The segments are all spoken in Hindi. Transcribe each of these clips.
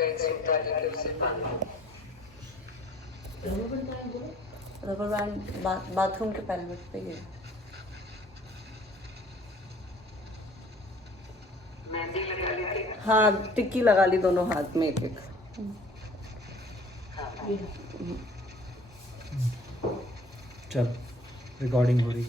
गए सूता लेके उसे बांधो। रबर बैंड बाथरूम के पैलमेट पे ही है। मेहंदी लगा ली थी? हाँ, टिक्की लगा ली दोनों हाथ में एक एक। चल रिकॉर्डिंग हो रही।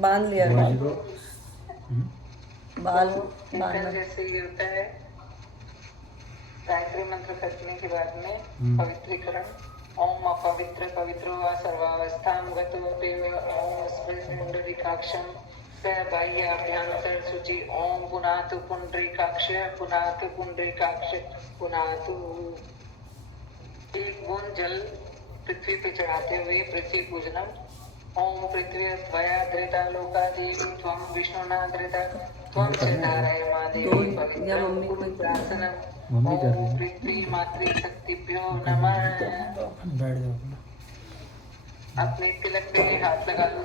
बांध लिया बाल बांधना जैसे ये होता है गायत्री मंत्र करने के बाद में पवित्रीकरण। ओम अपवित्र पवित्रो वा सर्वावस्थां गतो देव ओम स्मृतिपुंडरीकाक्षं स बाह्याभ्यंतर शुचि ओम पुनातु पुंडरीकाक्ष पुनातु पुंडरीकाक्ष पुनातु। एक बूंद जल पृथ्वी पे चढ़ाते हुए पृथ्वी पूजनम। ओम पृथ्वी त्वया धृता लोका देवी त्वं विष्णुना धृता त्वं च धारयमादेवी पवित्रं पुरुषासनम्। ओम पृथ्वी मातृ शक्तिभ्यो नमः। बैठ जाओ। अपने तिलक पे हाथ लगा लो।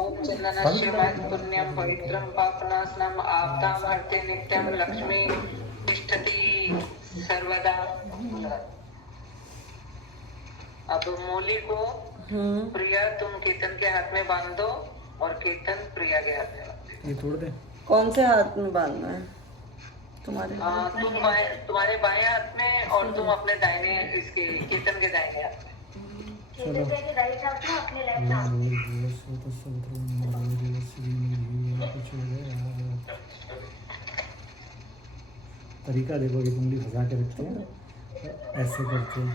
ओम चंदनस्य पुण्यं पवित्रं पापनाशनम् आपदां हरते नित्यं लक्ष्मी तिष्ठति सर्वदा। अब मोली को प्रिया तुम केतन के हाथ में बांध दो और केतन प्रिया के हाथ में बांध दो। ये तोड़ दे। कौन से हाथ में बांधना है तुम्हारे? तुम्हारे बाएं हाथ में और तुम अपने दाहिने इसके केतन के दाहिने हाथ में। चलो तरीका देखो, एक उंगली फंसा के रखते हैं, ऐसे करते हैं।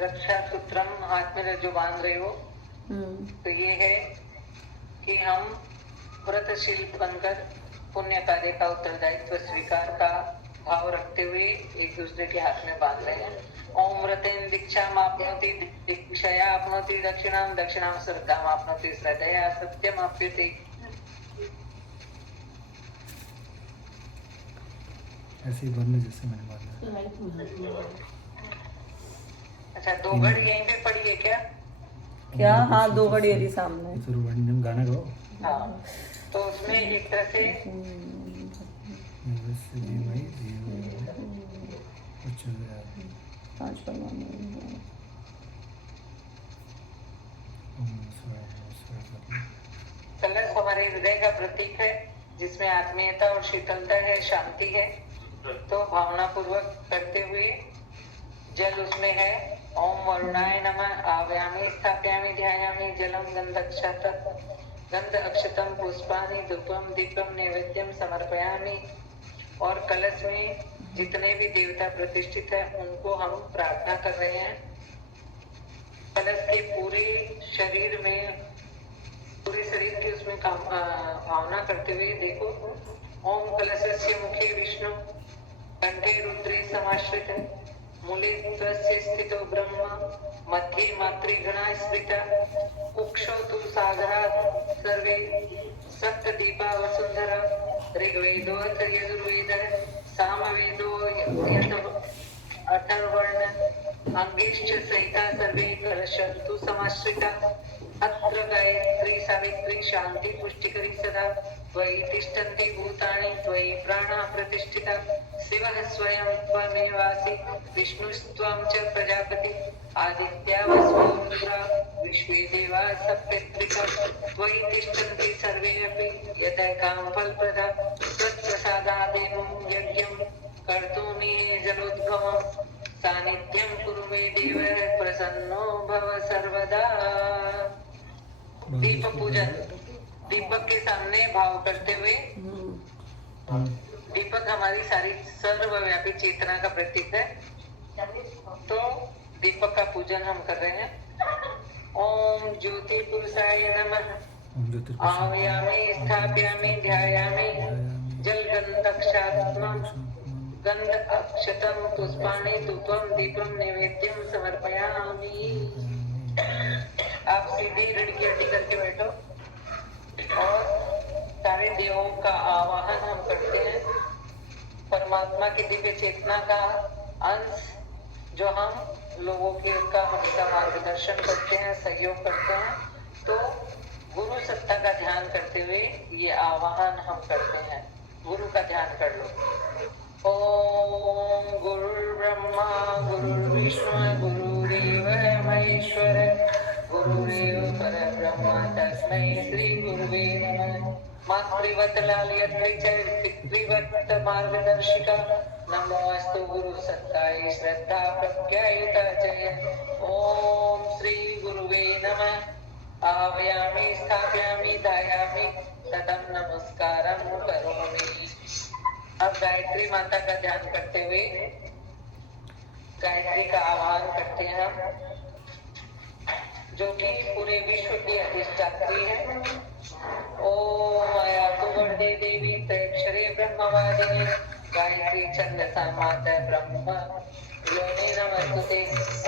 रक्षा सूत्रम हाथ में जो बांध रहे हो तो ये है कि हम व्रतशील बनकर पुण्य कार्य का उत्तरदायित्व स्वीकार का भाव रखते हुए एक दूसरे के हाथ में बांध रहे हैं। ओम व्रतेन दीक्षाम आपनोति दीक्षया आपनोति दक्षिणाम दक्षिणाम श्रद्धाम आपनोति श्रद्धया सत्यम आप्यते। ऐसे ही बनने जैसे मैंने बांधा। अच्छा, 2 घड़ी यहीं पे पड़ी है क्या? क्या? हाँ, 2 घड़ी यदि सामने। गाना गाओ। हाँ, तो उसमें एक तरह से कलश हमारे हृदय का प्रतीक है जिसमें आत्मीयता और शीतलता है, शांति है। तो भावना पूर्वक करते हुए जल उसमें है। ओम वरुणाय नमः आव्यामि स्थापयामि ध्यायामि जलम गंध अक्षतम पुष्पानि धूपम दीपम नैवेद्यम समर्पयामि। और कलश में जितने भी देवता प्रतिष्ठित है उनको हम प्रार्थना कर रहे हैं। कलश के पूरे शरीर की उसमें भावना करते हुए देखो। ओम कलशस्य मुखे विष्णु कंठे रुद्रे समाश्रित मूले तस्य स्थितो ब्रह्म मध्ये मातृगणा स्मृता कुक्षौ तु सागरा सर्वे सप्त दीपा वसुंधरा ऋग्वेदो अथ यजुर्वेदः सामवेदो अथर्वण अंगेश्च सहिता सर्वे कलशन्तु समाश्रिता। अत्र गायत्री सावित्री शांति पुष्टिकरी सदा त्वयि तिष्ठन्ति भूतानि त्वयि प्राणा प्रतिष्ठिता। शिवः स्वयं त्वमेवासि विष्णुस्त्वं च प्रजापति आदित्या वसवो रुद्रा विश्वे देवा सप्तत्रिका। त्वयि तिष्ठन्ति सर्वे अपि यदैकां फलप्रदा त्वत्प्रसादादेवं यज्ञं कर्तुमि जलोद्भवम् सानिध्यं कुरु मे देव प्रसन्नो भव सर्वदा। दीप पूजन। दीपक के सामने भाव करते हुए, दीपक हमारी सारी सर्वव्यापी चेतना का प्रतीक है, तो दीपक का पूजन हम कर रहे हैं। ओम ज्योति पुरुषाय नमः आव्यामि स्थापयामि ध्यायामि जल गंध अक्षतम पुष्पाणि धूपम दीपम नैवेद्यम समर्पयामि। आप सीधी रीढ़ की हड्डी करके बैठो और सारे देवों का आवाहन हम करते हैं। परमात्मा की दिव्य चेतना का अंश जो हम लोगों के का हमेशा मार्गदर्शन करते हैं, सहयोग करते हैं, तो गुरु सत्ता का ध्यान करते हुए ये आवाहन हम करते हैं। गुरु का ध्यान कर लो। ओम गुरुर्ब्रह्मा गुरुर्विष्णु गुरुदेव महेश्वर गुरुरेव परब्रह्म तस्मै श्री गुरुवे नमः। मातृवत लालयत्री च पितृवत मार्गदर्शिका नमोस्तु गुरु सत्ताय श्रद्धा प्रज्ञायुता च। ओम श्री गुरुवे नमः। आवायामि स्थापयामि ध्यायामि तदं नमस्कारं करोमि। अब गायत्री माता का ध्यान करते हुए गायत्री का आह्वान करते हैं हम, जो कि पूरे विश्व की अधिष्ठात्री है। ओम आयातु वरदे देवी त्रैक्षरे ब्रह्मवादिनी गायत्री छंदसा माता ब्रह्म योने नमस्तुते।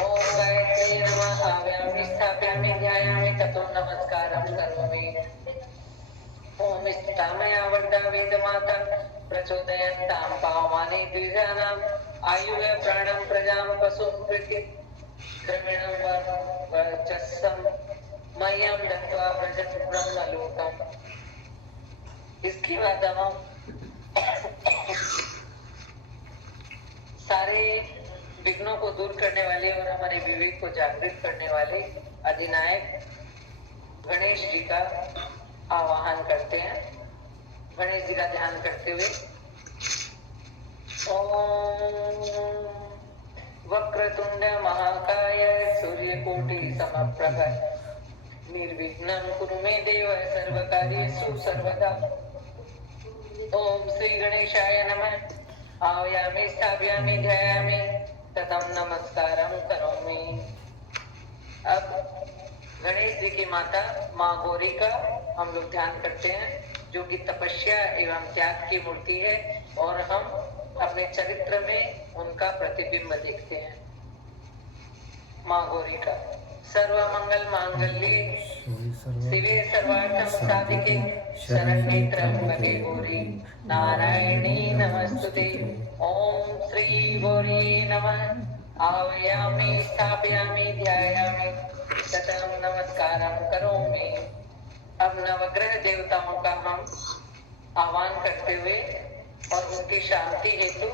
ओम गायत्री नमः। आवायामि स्थापयामि ध्यायामि ततो नमस्कारं करोमि। ओम स्थितामया वरदा वेदमाता प्रचोदयन्तां पावमाने द्विजानाम् आयुः प्राणं प्रजां पशुं प्रति द्रविणं वर्चस्सं मह्यं दत्त्वा व्रजत ब्रह्मलोकम्। इसके बाद हम सारे विघ्नों को दूर करने वाले और हमारे विवेक को जागृत करने वाले अधिनायक गणेश जी का आवाहन करते हैं। गणेश जी का ध्यान करते हुए ओम वक्रतुंड महाकाय सूर्यकोटि समप्रभ निर्विघ्नं कुरु मे देव सर्वकार्येषु सर्वदा। ओम श्री गणेशाय नमः। आवायामि स्थापयामि ध्यायामि ततं नमस्कारं करोमि। अब गणेश जी की माता माँ गौरी का हम लोग ध्यान करते हैं, जो कि तपस्या एवं त्याग की मूर्ति है और हम अपने चरित्र में उनका प्रतिबिंब देखते हैं। माँ गौरी का सर्वमंगल मांगल्ये शिवे सर्वार्थम साधिके शरण्ये त्र्यंबके गौरी नारायणी नमस्तुते। ओम श्री गौरी नमः। आवायामि स्थापयामि ध्यायामि ततं नमस्कारं करोमि। अब नवग्रह देवताओं का हम आह्वान करते हुए और उनकी शांति हेतु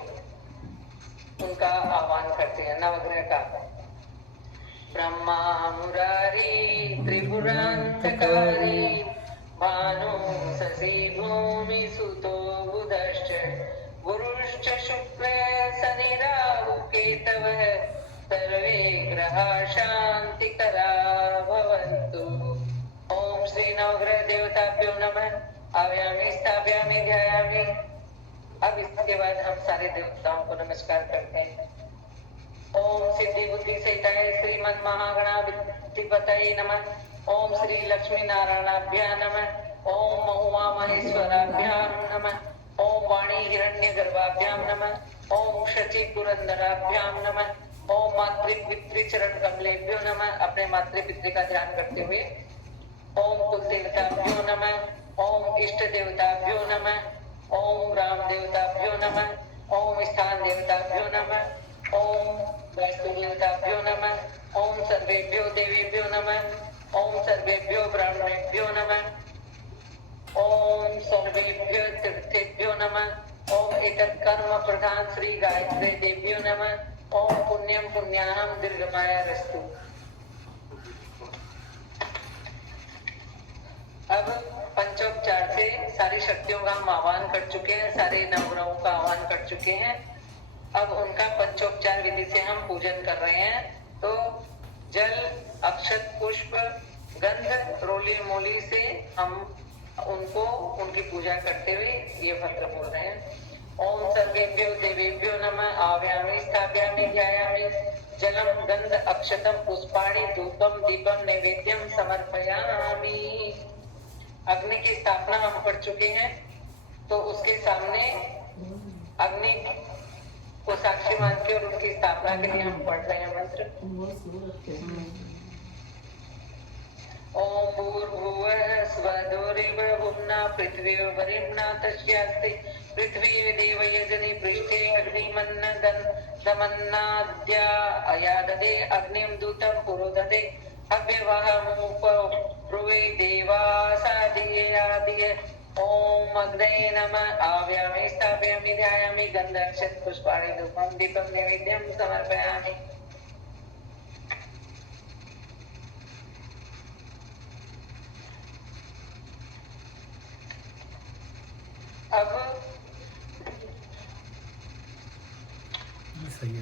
उनका आह्वान करते हैं। नवग्रह का ब्रह्मा मुरारी त्रिपुरांतकारी भानु शशि भूमि सुतो बुधश्च गुरुश्च शुक्र शनि राहु केतवः सर्वे ग्रहा शांतिकरा भवन्तु। ओम श्री नवग्रह देवताभ्यो नमः। आवायामि स्थापयामि ध्यायामि। अब इसके बाद हम सारे देवताओं को नमस्कार करते हैं। ओम सिद्धि बुद्धि सहिताय श्रीमन् महागणाधिपतये नमः। ओम श्री लक्ष्मी नारायणाभ्या नमः। ओम उमा महेश्वराभ्यां नमः। ओम वाणी हिरण्यगर्भाभ्यां नमः। ओम शचि पुरंदराभ्यां नमः। ओम मातृपितृ चरण कमलेभ्यो नमः। अपने मातृपितृ का ध्यान करते हुए ओम कुल देवताभ्यो नमः। ओम इष्ट देवताभ्यो नमः। ओम राम देवताभ्यो नमः। ओम स्थान देवताभ्यो नमः। ओम वास्तु देवताभ्यो नमः। ओम सर्वेभ्यो देवेभ्यो नमः। ओम सर्वेभ्यो ब्राह्मणेभ्यो नमः। ओम सर्वेभ्यो तीर्थेभ्यो नमः। ओम एतत् कर्म प्रधान श्री गायत्री देव्यो नमः। ओम पुण्यम पुण्याहम दीर्घमायास्तु। अब पंचोपचार से सारी शक्तियों का हम आह्वान कर चुके हैं, सारे नवग्रहों का आह्वान कर चुके हैं। अब उनका पंचोपचार विधि से हम पूजन कर रहे हैं। तो जल, अक्षत, पुष्प, गंध, रोली मोली से हम उनको उनकी पूजा करते हुए ये मंत्र बोल रहे हैं। ओम सर्वेभ्यो देवेभ्यो नमः। आवायामि स्थापयामि ध्यायामि जलम गंध अक्षतम पुष्पाणि धूपम दीपम नैवेद्यम समर्पयामि। अग्नि की स्थापना हम कर चुके हैं, तो उसके सामने अग्नि को साक्षी मान के और उनकी स्थापना के लिए हम पढ़ रहे हैं मंत्र। ओम भूर्भुवः स्वधोरिवहुम्ना पृथ्वीर्वरिम्ना तस्यास्ति पृथ्वी देव यजनि पृष्ठे अग्निमन्नदन् दमन्नाद्या अयाददे अग्निं दूतं पुरोददे अव्यवहमुपब्रुवे देवासादिये ओम अग्ने नमः आव्यामि स्थापयामि ध्यायामि गन्धर्क्षत पुष्पाणि धूपं दीपं नैवेद्यं समर्पयामि। अब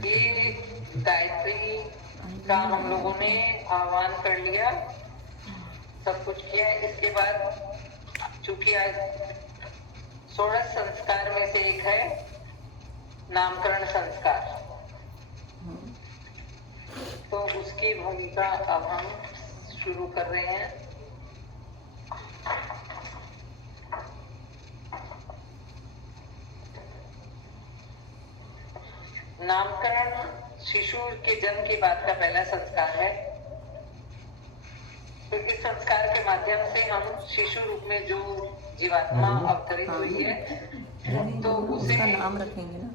ये गायत्री का हम लोगों ने आह्वान कर लिया, सब कुछ किया। इसके बाद चूंकि आज 16 संस्कार में से एक है नामकरण संस्कार, तो उसकी भूमिका अब हम शुरू कर रहे हैं। नामकरण शिशु के जन्म के बाद का पहला संस्कार है। तो इस संस्कार के माध्यम से हम शिशु रूप में जो जीवात्मा अवतरित हुई है, तो उसे नाम रखेंगे ना,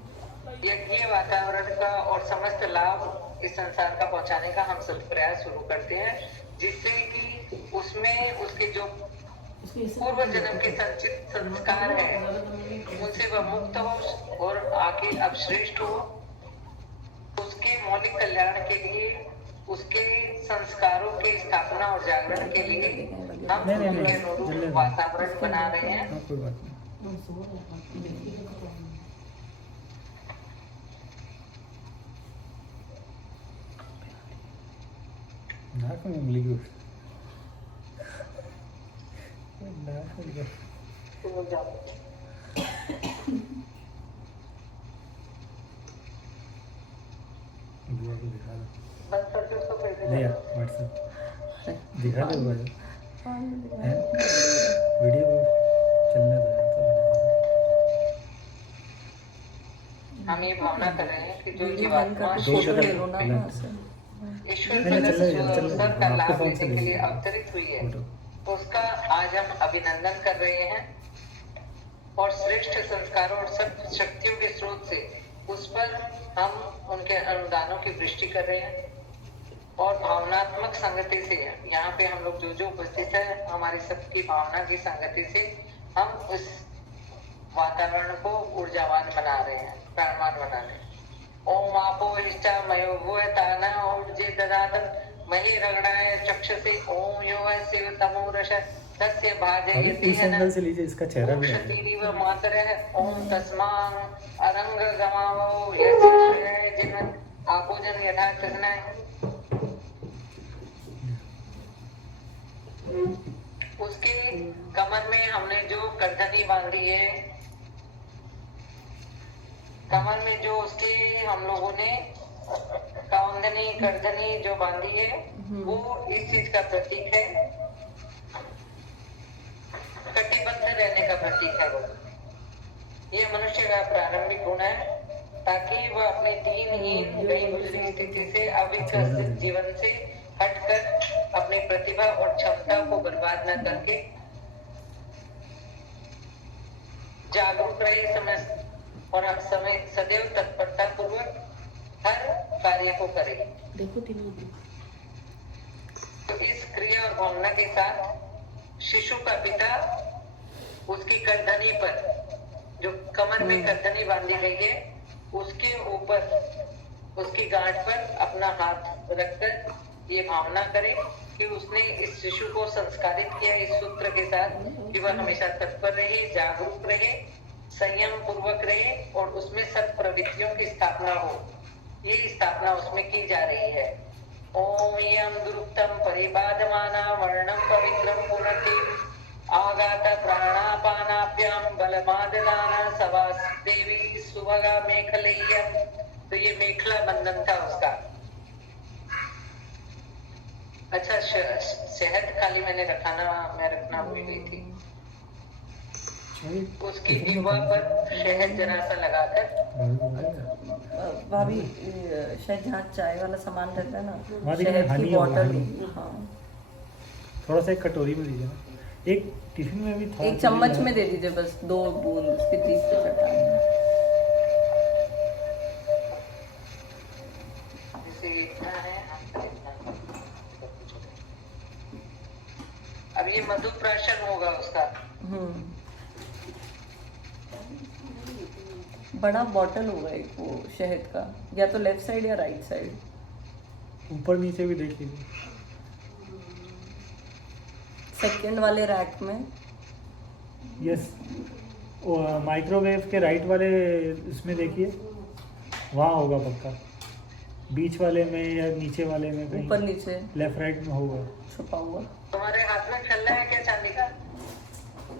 यज्ञ वातावरण का और समस्त लाभ इस संसार का पहुंचाने का हम सब प्रयास शुरू करते हैं, जिससे कि उसमें उसके जो पूर्व जन्म के संचित संस्कार है उनसे वह मुक्त हो और आगे अब श्रेष्ठ हो। उसके मौलिक कल्याण के लिए, उसके संस्कारों के स्थापना और जागरण के लिए हम उनके अनुरूप वातावरण बना रहे हैं। कोई बात नहीं। नाक में उंगली क्यों? नाक में क्या? बुआ को दिखा दो। नहीं यार, व्हाट्सएप दिखा दो भाई। हैं? वीडियो चलने दो यार, हम ये भावना कर रहे हैं कि जो जीवात्मा फोटो ले लो ना पहले। वहाँ से। ईश्वर नहीं, के चल रहा है, अवसर का लाभ आपको कौन लेने सा के लिए देखना? अवतरित हुई है, फोटो। उसका आज हम अभिनंदन कर रहे हैं और श्रेष्ठ संस्कारों और सब शक्तियों के स्रोत से उस पर हम उनके अनुदानों की वृष्टि कर रहे हैं। और भावनात्मक संगति से यहाँ पे हम लोग जो उपस्थित है, हमारी सबकी भावना की संगति से हम उस वातावरण को ऊर्जावान बना रहे हैं, प्राणवान बना रहे हैं। ओम आपो इष्टा मयो भूयताना ऊर्जे ददातन मही रगणाय चक्षसे ओम यो शिव तमोरश तस्य अभी इस एंगल से लीजिए, इसका चेहरा भी आएगा। भाजयतीव मातरः ओम तस्मां अरंग गमावो यस्य जिन आपोजन यथा कृष्णाय। उसके कमर में हमने जो करधनी बांधी है, कमर में जो उसके हम लोगों ने काउंधनी करधनी जो बांधी है, वो इस चीज का प्रतीक है, कटिबद्ध रहने का प्रतीक है। वो ये मनुष्य का प्रारंभिक गुण है, ताकि वह अपने दीनहीन गई गुजरी स्थिति से अविकसित जीवन से हटकर अपनी प्रतिभा और क्षमता को बर्बाद न करके जागरूक रहे, समय सदैव तत्परता पूर्वक हर कार्य को करे। तो इस क्रिया और भावना के साथ शिशु का पिता उसकी करधनी पर, जो कमर में करधनी बांधी गई है, उसके ऊपर उसकी गांठ पर अपना हाथ रखकर ये भावना करे कि उसने इस शिशु को संस्कारित किया इस सूत्र के साथ कि वह हमेशा तत्पर रहे, जागरूक रहे, संयम पूर्वक रहे और उसमें सत् प्रवृत्तियों की स्थापना हो। ये स्थापना उसमें की जा रही है। ओम यम दुरुक्तम परिबाधमाना वर्णम पवित्रम पुनति आगात प्राणापानाभ्याम बलमाददाना सवास देवी सुभगा मेखलय्यम। तो ये मेखला बंधन था उसका। अच्छा, शहद खाली मैंने रखना भूल गई थी। उसकी जीवा पर शहद जरा सा लगाकर, भाभी शायद जहाँ चाय वाला सामान रहता है ना, वहाँ देखिए शहद की हनी होगा, बॉटल। हनी। हाँ, थोड़ा सा एक कटोरी में दीजिए ना, एक टिफिन में भी था। एक चम्मच में दे दीजिए बस 2 बूंद उसकी जीभ पे चटानी। जैसे इतना है इतना। अब ये मधुप्राशन होगा उसका। बड़ा बॉटल होगा एक वो शहद का, या तो लेफ्ट साइड या राइट साइड। ऊपर नीचे भी देख लीजिए। सेकंड वाले रैक में। यस, माइक्रोवेव के राइट वाले इसमें देखिए, वहाँ होगा पक्का। बीच वाले में या नीचे वाले में कहीं, ऊपर नीचे लेफ्ट राइट में होगा छुपा हुआ। तुम्हारे हाथ में छल्ला है क्या चांदी का?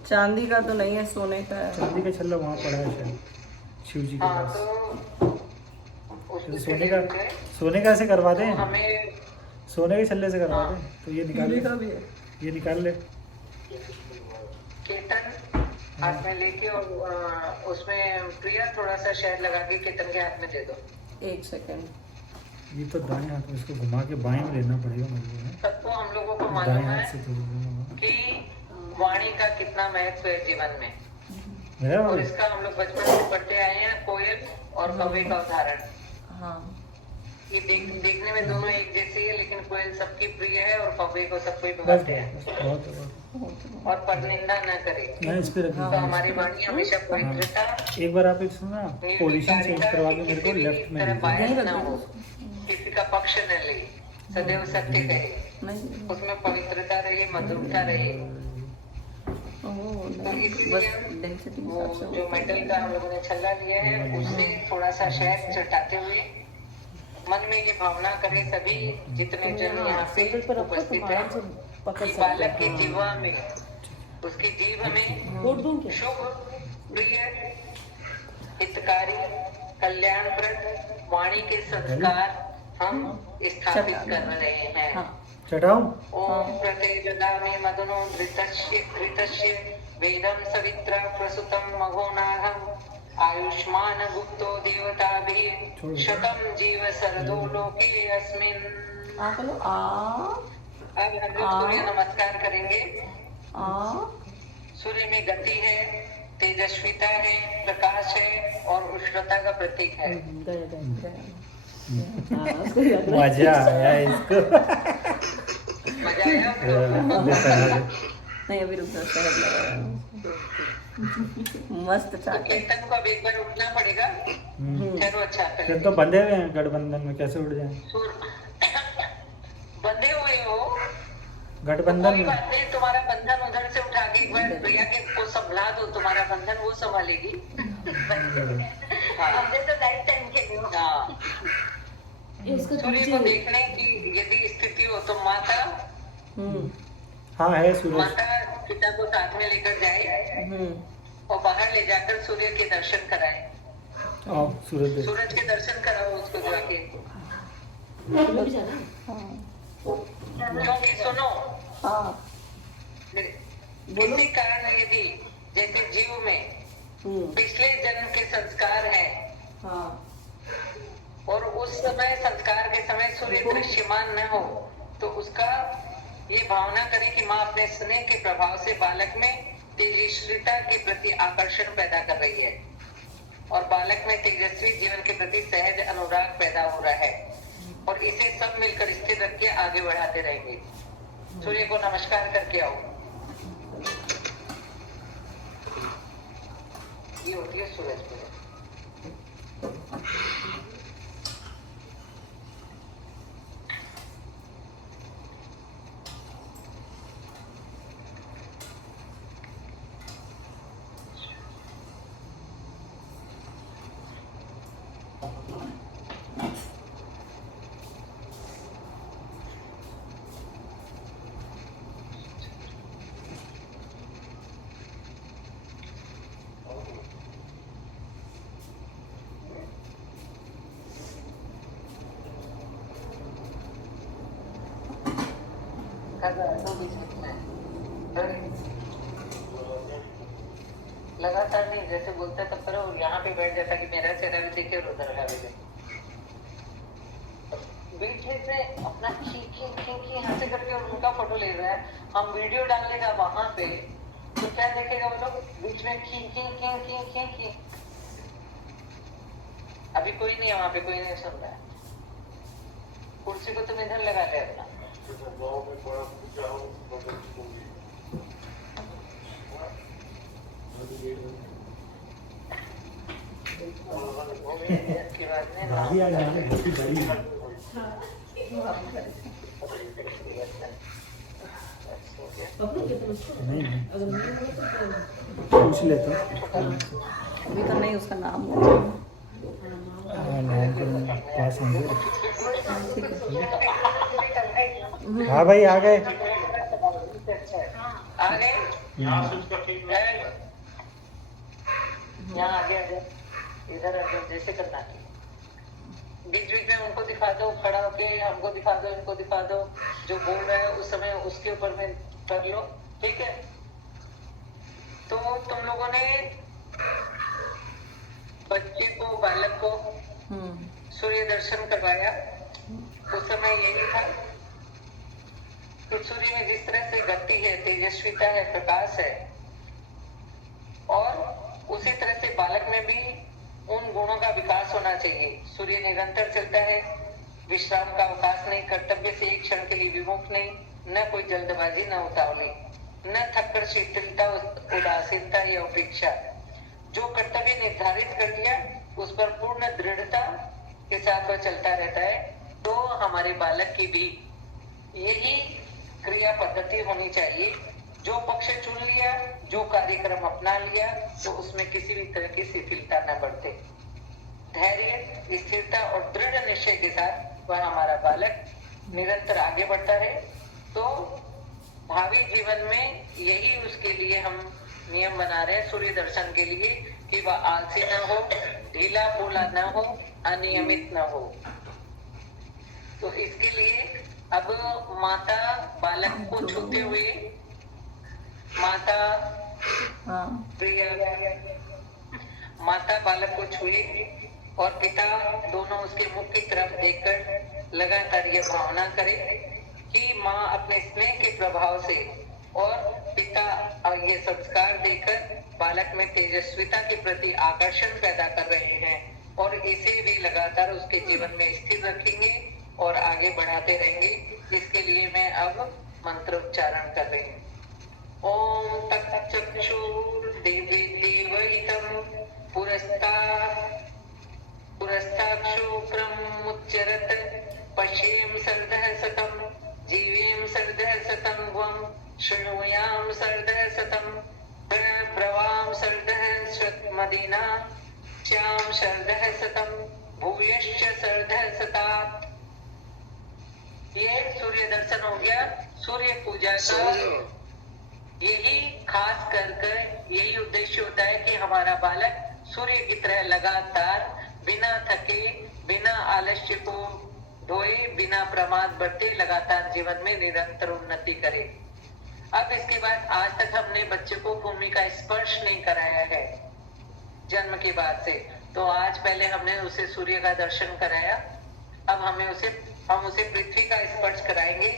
चांदी का तो नहीं है, सोने का है। चांदी का छल्ला वहाँ पड़ा है शायद शिव जी के हाँ पास। तो उसको तो सोने का ऐसे करवा दें, हमें सोने के छल्ले से करवा दें। तो ये निकाल हीरे ले, का भी है। ये निकाल ले। केतन हाथ में लेके और उसमें प्रिया थोड़ा सा शहद लगा के केतन के हाथ में दे दो। 1 सेकंड। ये तो दाएं हाथ में, इसको घुमा के बाएं में लेना पड़ेगा मुझे। सबको हम लोगों को दाएं मालूम हाथ है से तो लेना कि वाणी का कितना महत्व है जीवन में, मेरा और इसका हम लोग बचपन से पढ़ते आए हैं। कोयल और कौवे का उदाहरण। हाँ ये देखने में दोनों एक जैसे है, लेकिन कोयल सबकी प्रिय है और कौवे को सब कोई बस बुलाते हैं। बहुत और परनिंदा न करे। मैं इस पे रख तो दूंगा। हमारी वाणी हमेशा पवित्रता, एक बार आप एक सुना, पोजीशन चेंज करवा के मेरे को लेफ्ट में तरह दीजिए। बायस न हो, किसी का पक्ष न ले, सदैव सत्य कहे, नहीं। उसमें पवित्रता रहे, मधुरता रहे। तो बस इसीलिए डेंसिटी वो जो मेटल का हम लोगों ने छल्ला लिया है, उससे थोड़ा सा शहद चटाते हुए मन में ये भावना करें सभी जितने जन यहाँ पे उपस्थित हैं कि बालक की जीवा में, उसकी जीव में शुभ, प्रिय, हितकारी, कल्याणप्रद वाणी के संस्कार हम स्थापित कर रहे हैं। चटाऊं? ओम प्रत्यजदामे मदनो धृतस्य वेदं सवित्र प्रसुतं मघोनाहं आयुष्मान गुप्तो देवताभिः शतं जीव सरदो लोके अस्मिन्। अब हम लोग सूर्य नमस्कार करेंगे। सूर्य में गति है, तेजस्विता है, प्रकाश है और उष्णता का प्रतीक है। मजा आया इसको। मजा आया आपको? नहीं अभी रुक जाओ, शहद लगाया। मस्त तो चाट। कीर्तन को अब एक बार उठना पड़ेगा। चलो अच्छा फिर तो बंधे हुए हैं गठबंधन में, कैसे उठ जाएं? बंधे हुए हो गठबंधन कोई में बात नहीं, तुम्हारा बंधन उधर से उठा के एक बार प्रिया के को संभला दो, तुम्हारा बंधन वो संभालेगी। हमने तो लाइफ टाइम के लिए। हाँ, सूर्य को देखने की यदि स्थिति हो तो माता हाँ है सूरज। माता पिता को साथ में लेकर जाए और बाहर ले जाकर सूर्य के दर्शन कराए। सूरज सूरज के दर्शन कराओ उसको जाके। क्योंकि सुनो, किसी कारण यदि जैसे जीव में पिछले जन्म के संस्कार है और उस समय संस्कार के समय सूर्य दृश्यमान न हो, तो उसका ये भावना करें कि माँ अपने स्नेह के प्रभाव से बालक में तेजस्विता के प्रति आकर्षण पैदा कर रही है और बालक में तेजस्वी जीवन के प्रति सहज अनुराग पैदा हो रहा है, और इसे सब मिलकर स्थिर रख के आगे बढ़ाते रहेंगे। सूर्य को नमस्कार करके आओ। ये होती है सूरज पूजा। लगातार नहीं, जैसे बोलते तब करो और यहाँ पे बैठ जाता कि मेरा चेहरा भी देखे और उधर का भी देखे। बीच में से अपना खी यहाँ से करके और उनका फोटो ले रहा है, हम वीडियो डालेगा वहां पे तो क्या देखेगा वो लोग, बीच में खी। अभी कोई नहीं है वहां पे, कोई नहीं सुन रहा है। कुर्सी को तुम इधर लगा ले अपना। इसके बाद में भाभी आ जाना बहुत बड़ी है। नहीं पूछ लेता अभी तो नहीं, उसका नाम नाम के पास होंगे। ठीक है। हाँ भाई आ गए। आगे यहाँ आगे इधर जैसे करना है, बीच बीच में उनको दिखा दो, खड़ा होके हमको दिखा दो, इनको दिखा दो, जो बोल रहा है उस समय उसके ऊपर में कर लो, ठीक है। तो तुम लोगों ने बच्चे को, बालक को सूर्य दर्शन करवाया। उस समय यही था कि सूर्य में जिस तरह से गति है, तेजस्विता है, प्रकाश है, और उसी तरह से बालक में भी उन गुणों का विकास होना चाहिए। सूर्य निरंतर चलता है, विश्राम का अवकाश नहीं, कर्तव्य से एक क्षण के लिए विमुख नहीं, न कोई जल्दबाजी, न उतावली, न थक्कर, शिथिलता, उदासीनता या उपेक्षा। जो कर्तव्य निर्धारित कर लिया उस पर पूर्ण दृढ़ता के साथ वह चलता रहता है। तो हमारे बालक की भी यही क्रिया पद्धति होनी चाहिए। जो पक्ष चुन लिया, जो कार्यक्रम अपना लिया, तो उसमें किसी भी तरह की शिथिलता न बढ़ते। धैर्य, स्थिरता और दृढ़ निश्चय के साथ वह हमारा बालक निरंतर आगे बढ़ता रहे। तो भावी जीवन में यही उसके लिए हम नियम बना रहे हैं सूर्य दर्शन के लिए, कि वह आलसी न हो, ढीला पोला न हो, अनियमित न हो। तो इसके लिए अब माता बालक को छूते हुए, माता प्रिया माता बालक को छुए और पिता दोनों उसके मुख की तरफ देखकर लगातार यह भावना करे कि माँ अपने स्नेह के प्रभाव से और पिता ये संस्कार देकर बालक में तेजस्विता के प्रति आकर्षण पैदा कर रहे हैं, और इसे भी लगातार उसके जीवन में स्थिर रखेंगे और आगे बढ़ाते रहेंगे। इसके लिए मैं अब मंत्रोच्चारण कर रही हूँ। ओम तच्चक्षुर्देवैतं पुरस्ताक्षुक्रमुच्चरत् पश्येम सर्दः सतं जीवेम सर्दः सतं वं शृणुयाम सर्दः सतं ब्रवाम सर्दः श्रुतमदिना श्याम सर्दः सतं भूयश्च सर्दः सतात्। ये सूर्य दर्शन हो गया। सूर्य पूजा का यही खास कर यही उद्देश्य होता है कि हमारा बालक सूर्य की तरह लगातार बिना थके, बिना आलस्य को ढोए, बिना प्रमाद बरते लगातार जीवन में निरंतर उन्नति करे। अब इसके बाद आज तक हमने बच्चे को भूमि का स्पर्श नहीं कराया है जन्म के बाद से, तो आज पहले हमने उसे सूर्य का दर्शन कराया। अब हम उसे पृथ्वी का स्पर्श कराएंगे।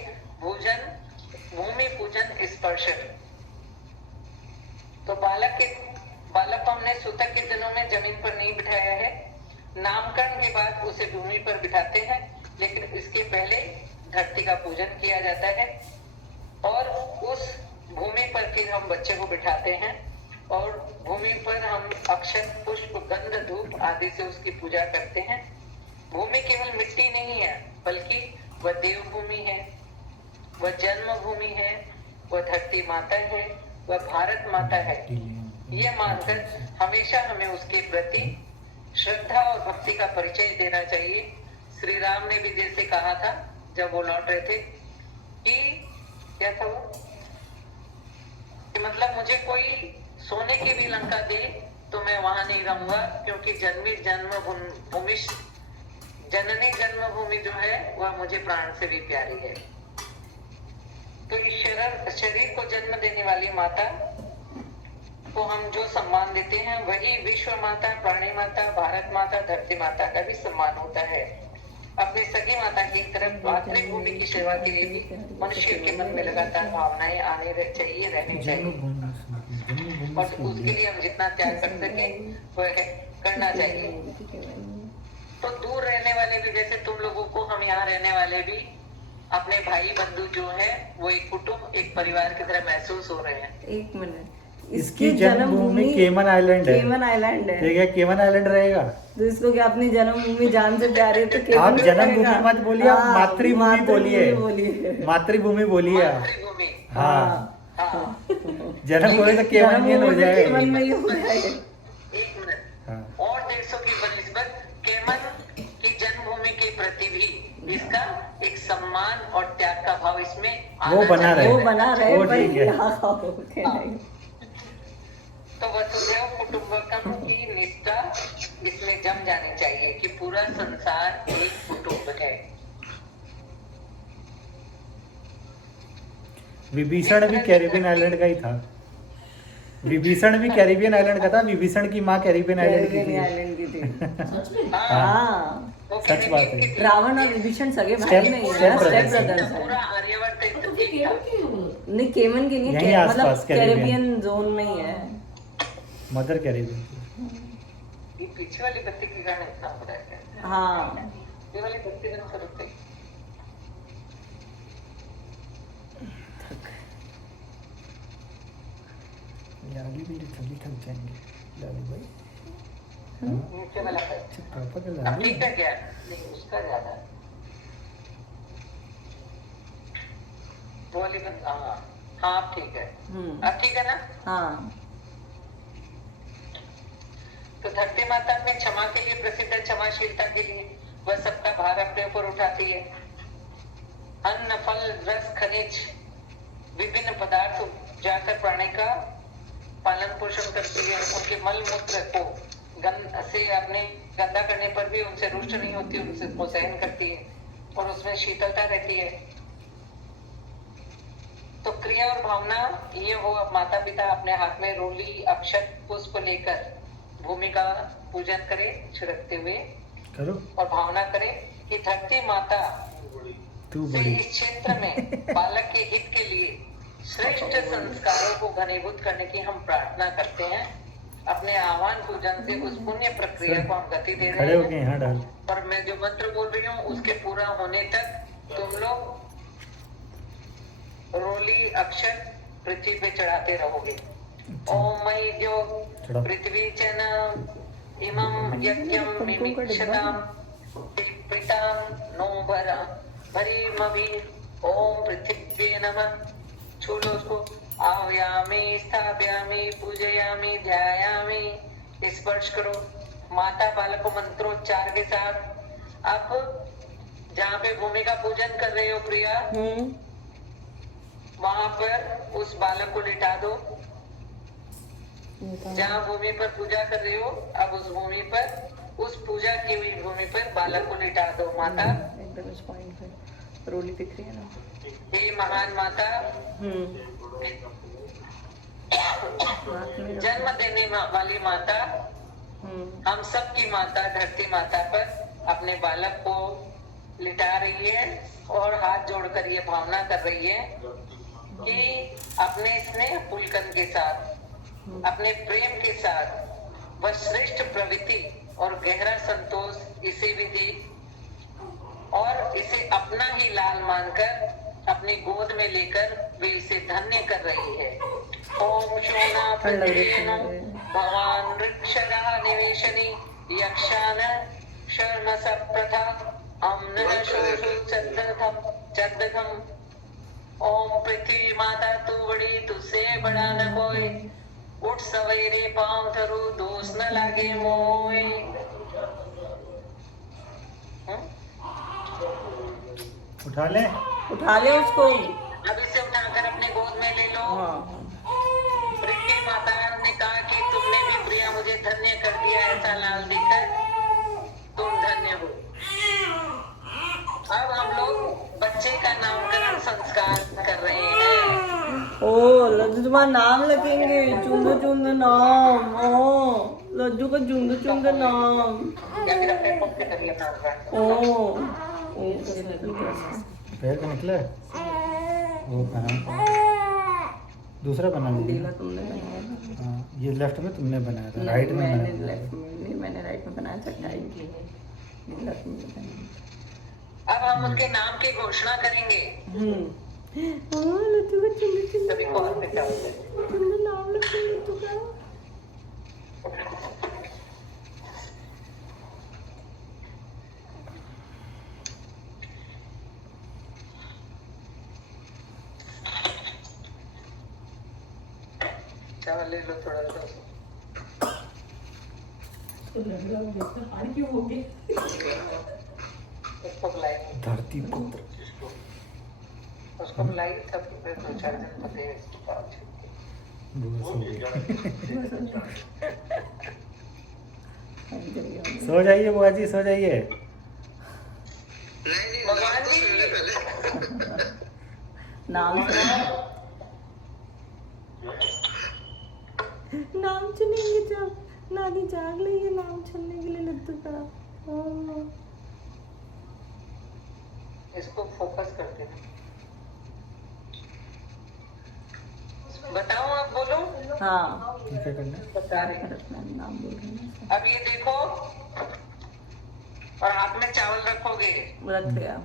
भूमि पूजन स्पर्शन। तो बालक को हमने सूतक के दिनों में जमीन पर नहीं बिठाया है। नामकरण के बाद उसे भूमि पर बिठाते हैं, लेकिन इसके पहले धरती का पूजन किया जाता है और उस भूमि पर फिर हम बच्चे को बिठाते हैं और भूमि पर हम अक्षत, पुष्प, गंध, धूप आदि से उसकी पूजा करते हैं। भूमि केवल मिट्टी नहीं है, बल्कि वह देवभूमि है, वह जन्मभूमि है, वह धरती माता है, वह भारत माता है। यह मानकर हमेशा हमें उसके प्रति श्रद्धा और भक्ति का परिचय देना चाहिए। श्री राम ने भी जैसे कहा था जब वो लौट रहे थे कि क्या था वो, कि मतलब मुझे कोई सोने की भी लंका दे तो मैं वहां नहीं रहूंगा, क्योंकि जननी जन्मभूमि जो है वह मुझे प्राण से भी प्यारी है। तो इस शरीर को जन्म देने वाली माता को हम जो सम्मान देते हैं वही विश्व माता, प्राणी माता, भारत माता, धरती माता का भी सम्मान होता है। अपनी सगी माता की तरफ मातृभूमि की सेवा के लिए भी मनुष्य के मन में लगातार भावनाएं आने चाहिए, रहनी चाहिए। और उसके लिए हम जितना त्याग कर सके वह करना चाहिए। तो दूर रहने वाले भी, जैसे तुम लोगों को, हम यहाँ रहने वाले भी अपने भाई बंधु जो है वो एक कुटुंब, एक परिवार की तरह महसूस हो रहे हैं। एक मिनट, इसकी जन्मभूमि केमन आइलैंड है। केमन आइलैंड है। ठीक है, केमन आइलैंड रहेगा। तो इसको क्या अपनी जन्मभूमि जान से प्यार है तो केमन आप क्यों जन्मभूमि रहेगा? मत बोलिए, आप हाँ, मातृभूमि बोलिए। बोलिए। मातृभूमि बोलिए आप। मातृभूमि, हाँ, हाँ। जन्मभूमि तो केमन ही हो केमन जाएगा। में ही हो जाएगा। एक मिनट, हाँ। और देशों की बनिस्बत केमन की जन्मभूमि के प्रति भी इसका एक सम्मान और त्याग का भाव इसमें वो बना चाहिए। रहे। वो बना रहे वो पर ठीक है। यहाँ होके नहीं। तो वसुधैव कुटुंबकम की निष्ठा इसमें जम जानी चाहिए कि पूरा संसार एक कुटुंब है। विभीषण भी कैरिबियन आइलैंड का ही था। विभीषण भी कैरिबियन आइलैंड का था। विभीषण की माँ कैरिबियन आइलैंड की थी। आइलैंड की थी। हाँ, हाँ, वो सच कैरिबियन बात है। की थी। रावण और विभीषण सगे भाई Step- नहीं है, step स्टेप brothers हैं। ब्रदर्स पूरा है। आर्यवर्त एक था। नहीं, केमन की नहीं यहीं है, आसपास मतलब कैरिबियन। कैरिबियन जोन में ही है। मदर कैरिबियन की। ये पीछे वाली बत्ती की कारण इतना हो रहा है। हाँ, ये वाली बत्ती बंद कर दो। ये आगे भी लिटरली थक जाएंगे लालू भाई। नीचे वाला कर। अच्छा, पापा का अब लालू ठीक है क्या? नहीं, उसका ज्यादा है। वो वाली बंद, हाँ हाँ, अब ठीक है। अब ठीक है ना? हाँ, तो धरती माता में क्षमा के लिए प्रसिद्ध है, क्षमाशीलता के लिए वह सबका भार अपने ऊपर उठाती है। अन्न, फल, रस, खनिज, विभिन्न पदार्थ जाकर प्राणी का पालन पोषण करती है। उनके मल मूत्र को से अपने गंदा करने पर भी उनसे रुष्ट नहीं होती, उनसे को सहन करती है और उसमें शीतलता रहती है। तो क्रिया और भावना ये हो, माता पिता अपने हाथ में रोली, अक्षत, पुष्प लेकर भूमि का पूजन करे छिड़कते हुए, करो। और भावना करे कि धरती माता तू से बड़ी। इस क्षेत्र में बालक के हित के लिए श्रेष्ठ संस्कारों को घनीभूत करने की हम प्रार्थना करते हैं। अपने आह्वान पूजन से उस पुण्य प्रक्रिया को हम गति दे खड़े रहे होके हैं। यहाँ डाल। और मैं जो मंत्र बोल रही हूँ उसके पूरा होने तक तुम लोग रोली अक्षर पृथ्वी पे चढ़ाते रहोगे। ओम मई जो चढ़ाओ। पृथ्वी च न इमं यज्ञं मिमिक्षतां पितां नो भरीमभि। ओम पृथ्वी नमः। छू लो उसको। आव्यामी, स्थाप्यामी, पूजयामी, ध्यायामी। स्पर्श करो माता बालक को मंत्रोच्चार के साथ। अब जहाँ पे भूमि का पूजन कर रहे हो प्रिया, वहां पर उस बालक को लिटा दो। जहाँ भूमि पर पूजा कर रही हो, अब उस भूमि पर, उस पूजा की हुई भूमि पर बालक को लिटा दो। माता, एकदम इस पॉइंट पे रोली दिख रही है ना। हे महान माता, जन्म देने वाली माता, हम सब की माता धरती माता पर अपने बालक को लिटा रही है और हाथ जोड़कर ये भावना कर रही है कि अपने स्नेह पुलकन के साथ, अपने प्रेम के साथ वह श्रेष्ठ प्रवृत्ति और गहरा संतोष इसे भी दी और इसे अपना ही लाल मानकर अपनी गोद में लेकर वे इसे धन्य कर रही है। ओम शोना भगवान वृक्षरा निवेशनी यक्षान शर्म सप्रथा अम्न शोषु चद्दघम। ओम पृथ्वी माता तू बड़ी, तुझसे बड़ा न कोई। उठ सवेरे पांव धरू, दोष न लागे मोय। उठा ले। उठा ले उसको। अब इसे उठाकर अपने गोद में ले लो। पृथ्वी माता ने कहा कि तुमने भी प्रिया मुझे धन्य कर दिया, ऐसा लाल देकर तुम धन्य हो। अब हम लोग बच्चे का नामकरण संस्कार कर रहे हैं। ओ लज्जू, तुम्हारा नाम लिखेंगे। चुंदो चुंदो नाम। ओ लड्डू का चुंग चुंग नाम। या फिर अपने खुद से करिए अपना husband। ओ पैर का निकला है वो बना दूसरा बना लीला लिया। तुमने बनाया था। हाँ ये लेफ्ट में तुमने बनाया था, नहीं, राइट में मैंने बनाया लेफ्ट में नहीं, मैंने राइट में बनाया था टाइम लीला तुमने बनाया। अब हम उनके नाम की घोषणा करेंगे। लड्डू का चुंग चुंग सभी को हाथ में चावल देंगे। तुमने नाम रखा लड्डू का। चावल ले लो थोड़ा सा। उसको बुलाई, धरती पुत्र। उसको बुलाई तब फिर 2-4 दिन तो दे इसके बाद। बुआ सो गई। सो जाइए बुआ जी, सो जाइए। भगवान जी नाम नाम चुनेंगे जब नानी जाग रही है नाम चुनने के लिए लड्डू का। इसको फोकस करते हैं। बताओ आप बोलो। हाँ क्या करना है? बता रहे हैं। नाम बोल रही हूँ। अब ये देखो और हाथ में चावल रखोगे। रख गया।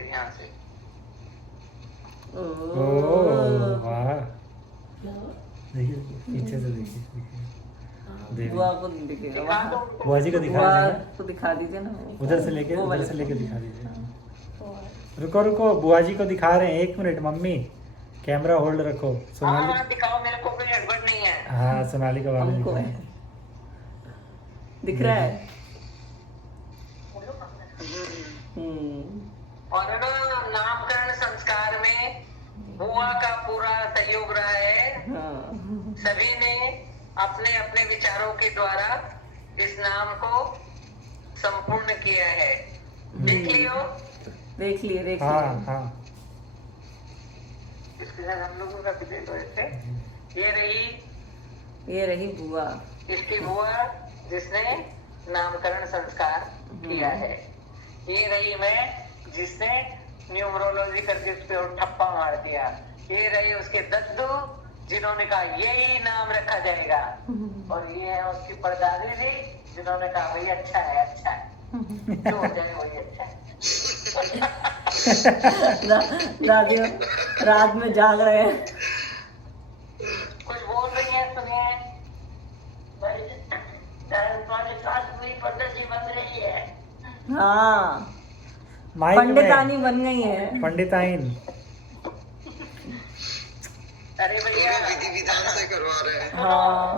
यहाँ से ओह वाह, देखिए पीछे से देखिए देखिए। बुआ को दिखेगा दिखा वहाँ। दो। बुआ जी को दिखा बुआ देना, को दिखा दीजिए ना। उधर से लेके वो उधर वाले से लेके को। दिखा दीजिए। रुको रुको, बुआ जी को दिखा रहे हैं, 1 मिनट मम्मी, कैमरा होल्ड रखो। सोनाली, हाँ दिखाओ, मेरे को कोई गड़बड़ नहीं है। हाँ सोनाली का वाले हमको दिखा है दिख रहा है। और ना नामकरण संस्कार में बुआ का पूरा सहयोग रहा है। हाँ। सभी ने अपने अपने विचारों के द्वारा इस नाम को संपूर्ण किया है। देख लियो। देख लिए देख हाँ लिए। हाँ इसके साथ हम लोगों का भी दे दो ऐसे। ये रही बुआ। इसकी बुआ जिसने नामकरण संस्कार किया है। ये रही मैं जिसने न्यूमरोलॉजी करके उस पर ठप्पा मार दिया। ये रहे उसके दद्दू जिन्होंने कहा यही नाम रखा जाएगा। और ये है उसकी परदादी जी जिन्होंने कहा भाई अच्छा है अच्छा है, जो हो जाए वही अच्छा है। दादी रात में जाग रहे हैं। कुछ बोल रही है सुनिए। तुम्हारे साथ पूरी पद्धति बन रही है। हाँ माइक पंडितानी में बन गई है। पंडिताइन। अरे भैया विधि विधान से करवा रहे हैं। हाँ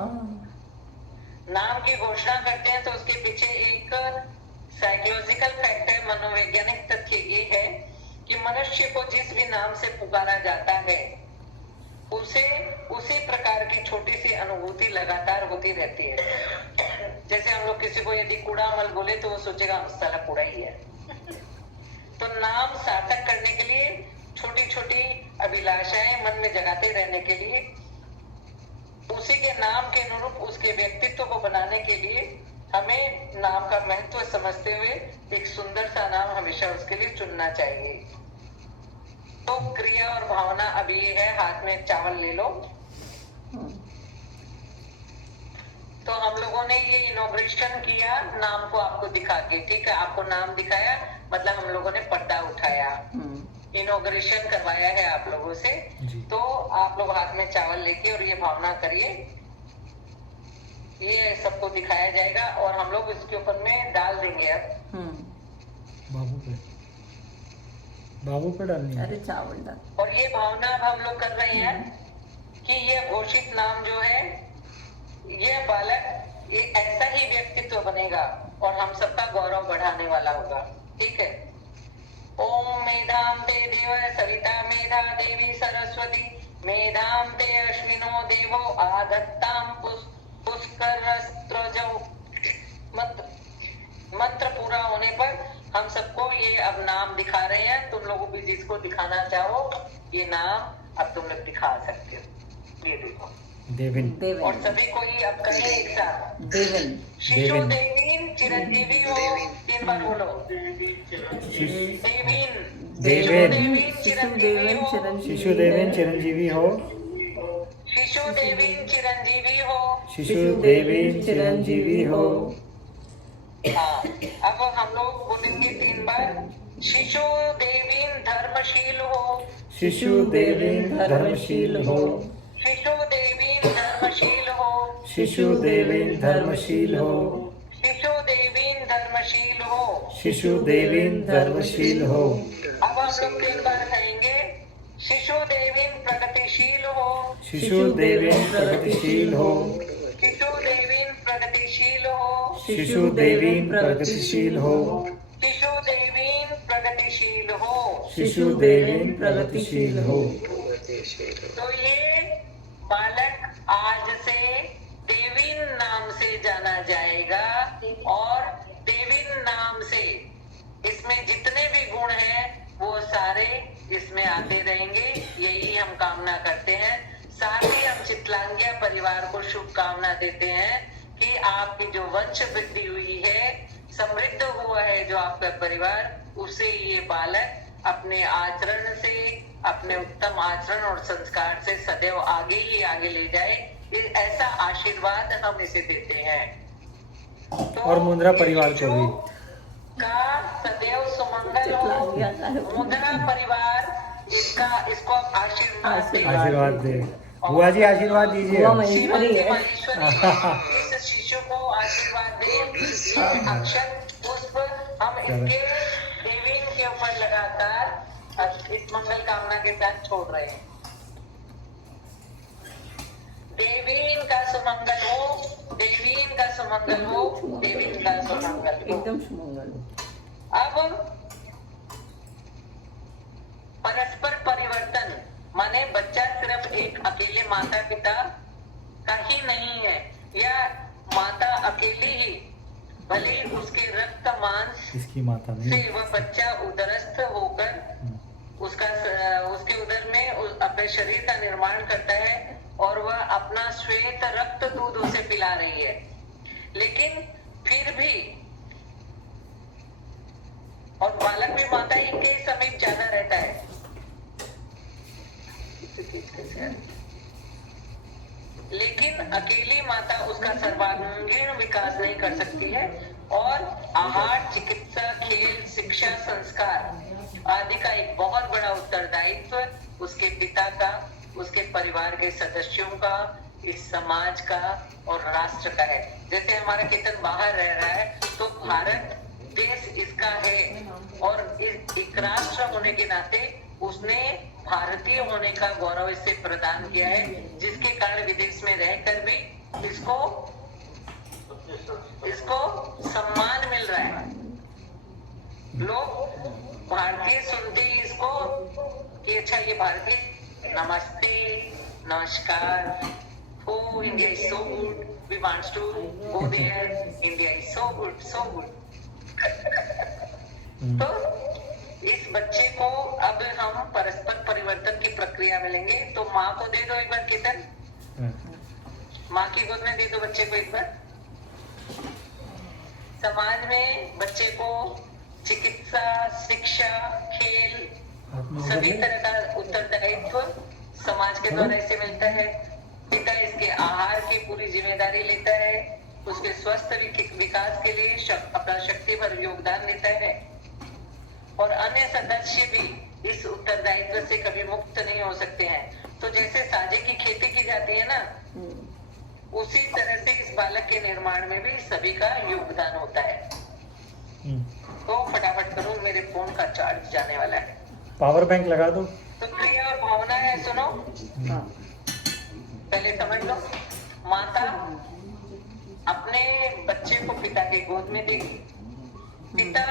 नाम की घोषणा करते हैं तो उसके पीछे एक साइकोलॉजिकल फैक्ट है, मनोवैज्ञानिक तथ्य ये है कि मनुष्य को जिस भी नाम से पुकारा जाता है उसे उसी प्रकार की छोटी सी अनुभूति लगातार होती रहती है। जैसे हम लोग किसी को यदि कूड़ामल बोले तो वो सोचेगा साला कूड़ा ही है। तो नाम सार्थक करने के लिए छोटी छोटी अभिलाषाएं मन में जगाते रहने के लिए, उसी के नाम के अनुरूप उसके व्यक्तित्व को बनाने के लिए हमें नाम का महत्व समझते हुए एक सुंदर सा नाम हमेशा उसके लिए चुनना चाहिए। तो क्रिया और भावना अभी ये है, हाथ में चावल ले लो। तो हम लोगों ने ये इनॉग्रेशन किया नाम को आपको दिखा के, ठीक है, आपको नाम दिखाया मतलब हम लोगों ने पर्दा उठाया, इनॉग्रेशन करवाया है आप लोगों से। तो आप लोग हाथ में चावल लेके और ये भावना करिए, ये सबको दिखाया जाएगा और हम लोग इसके ऊपर में डाल देंगे। अब बाबू पे डालनी है। अरे चावल डाल। और ये भावना अब हम लोग कर रहे हैं कि ये घोषित नाम जो है, ये बालक एक ऐसा ही व्यक्तित्व बनेगा और हम सबका गौरव बढ़ाने वाला होगा, ठीक है। ओम मेधाम ते देव सविता मेधा देवी सरस्वती मेधाम ते अश्विनो देवो आदत्ताम पुष्करस्त्रजौ। मंत्र पूरा होने पर हम सबको ये अब नाम दिखा रहे हैं। तुम लोगों भी जिसको दिखाना चाहो ये नाम अब तुम लोग दिखा सकते हो। ये देखो देविन। और देवेन सभी कोई अब कहें एक साथ, देवेन शिशु देविन। देवीन चिरंजीवी हो। 3 बार बोलो, शिश- देवीन देवेन। शिशु देवेन चिरंजीवी शिशु देवेन चिरंजीवी हो। शिशु देवीन चिरंजीवी हो। शिशु देवेन चिरंजीवी हो। हाँ, अब हम लोग बोलेंगे 3 बार, शिशु देवीन धर्मशील हो। शिशु देवेन धर्मशील हो। शिशु देवीन धर्मशील हो। शिशु देवेन धर्मशील हो। शिशु देवीन धर्मशील हो। शिशु देवेन धर्मशील हो। अब हम लोग 3 बार कहेंगे, शिशु देवीन प्रगतिशील हो। शिशु देवेन प्रगतिशील हो। शिशु देवीन प्रगतिशील हो। शिशु देवीन प्रगतिशील हो। शिशु देवीन प्रगतिशील हो। शिशु देवेन प्रगतिशील हो। तो ये बालक आज से देवीन नाम से जाना जाएगा और देवीन नाम से इसमें जितने भी गुण हैं वो सारे इसमें आते रहेंगे, यही हम कामना करते हैं। साथ ही हम चितलांगिया परिवार को शुभकामना देते हैं कि आपकी जो वंश वृद्धि हुई है, समृद्ध हुआ है जो आपका परिवार, उसे ये बालक अपने आचरण से, अपने उत्तम आचरण और संस्कार से सदैव आगे ही आगे ले जाए, ऐसा आशीर्वाद हम इसे देते हैं। तो और मुंद्रा परिवार को भी का सदैव सुमंगल हो। मुंद्रा परिवार इसको आप आशीर्वाद दें। आशीर्वाद दे। बुआ जी आशीर्वाद दीजिए। वो महेश्वरी है। महेश्वरी इस शिशु को आशीर्वाद दे। ये अक्षत पुष्प हम इसके देवीन के ऊपर लगातार इस मंगल कामना के साथ छोड़ रहे हैं। देवीन का सुमंगल हो, देवीन का सुमंगल हो, देवीन का सुमंगल हो। एकदम सुमंगल। अब परस्पर परिवर्तन माने बच्चा सिर्फ एक अकेले माता पिता का ही नहीं है, या माता अकेली ही, भले ही उसके रक्त मांस इसकी माता से नहीं। वह बच्चा उदरस्थ होकर उसके उदर में अपने शरीर का निर्माण करता है और वह अपना श्वेत रक्त दूध उसे पिला रही है, लेकिन फिर भी और बालक भी माता ही के समीप ज्यादा रहता है। लेकिन अकेली माता उसका सर्वांगीण विकास नहीं कर सकती है और आहार, चिकित्सा, खेल, शिक्षा, संस्कार आदि का एक बहुत बड़ा उत्तरदायित्व उसके पिता का, उसके परिवार के सदस्यों का, इस समाज का और राष्ट्र का है। जैसे हमारा केतन बाहर रह रहा है तो भारत देश इसका है और एक राष्ट्र होने के नाते उसने भारतीय होने का गौरव इससे प्रदान किया है, जिसके कारण विदेश में रहकर भी इसको सम्मान मिल रहा है। लोग भारतीय सुनते ही इसको कि अच्छा ये भारतीय, नमस्ते, नमस्कार, oh India is so good, we want to go there, India is so good, so good। तो इस बच्चे को अब हम परस्पर परिवर्तन की प्रक्रिया में लेंगे। तो माँ को दे दो एक बार केतन, माँ की गोद में दे दो बच्चे को एक बार। समाज में बच्चे को चिकित्सा, शिक्षा, खेल, सभी तरह का उत्तरदायित्व समाज के द्वारा इसे मिलता है। पिता इसके आहार की पूरी जिम्मेदारी लेता है, उसके स्वस्थ विकास के लिए अपना शक्ति भर योगदान देता है और अन्य सदस्य भी इस उत्तरदायित्व से कभी मुक्त नहीं हो सकते हैं। तो जैसे साजे की खेती की जाती है ना, उसी तरह से इस बालक के निर्माण में भी सभी का योगदान होता है। तो फटाफट करो, मेरे फोन का चार्ज जाने वाला है। पावर बैंक लगा दो। तो प्रिय और भावना है, सुनो, पहले समझ लो। माता अपने बच्चे को पिता के गोद में देगी, पिता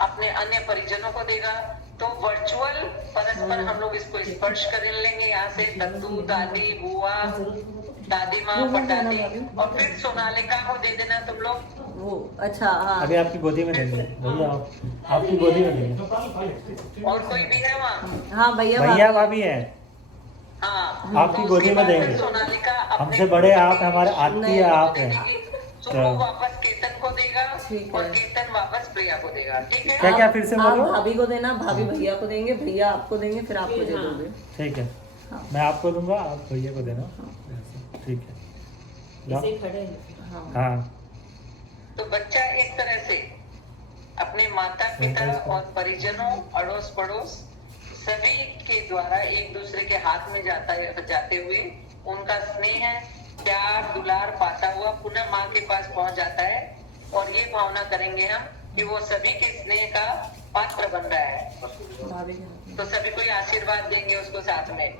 अपने अन्य परिजनों को देगा। तो वर्चुअल परस्पर हम लोग इसको स्पर्श कर लेंगे, यहाँ से दद्दू, दादी, बुआ, दादी माँ, परदादी, और फिर सोनालिका को दे देना तुम लोग। वो अच्छा, हाँ, अभी आपकी गोदी में देंगे भैया, आपकी गोदी में देंगे। और कोई भी है वहाँ? हाँ भैया भैया भाभी है। हाँ आपकी तो गोदी उसके में बाद फिर देंगे। सोनालिका अपने हमसे बड़े आप हैं, हमारे आत्मीय आप हैं। सुबह वापस केतन को देगा ठीक और है। केतन वापस प्रिया को देगा, ठीक है। क्या फिर से आप बोलो? भाभी को देना, भाभी भैया को देंगे, भैया आपको देंगे, फिर आप मुझे दोगे। ठीक है, हाँ। मैं आपको दूंगा, आप भैया को देना। ठीक है, लो। हाँ हाँ तो बच्चा एक तरह से अपने माता पिता और परिजनों, अड़ोस पड़ोस सभी के द्वारा एक दूसरे के हाथ में जाते हुए उनका स्नेह, प्यार, दुलार पाता हुआ पुनः माँ के पास पहुँच जाता है। और ये भावना करेंगे हम कि वो सभी के स्नेह का पात्र बन रहा है। भाभी के हाथ में। तो सभी को आशीर्वाद देंगे उसको साथ में।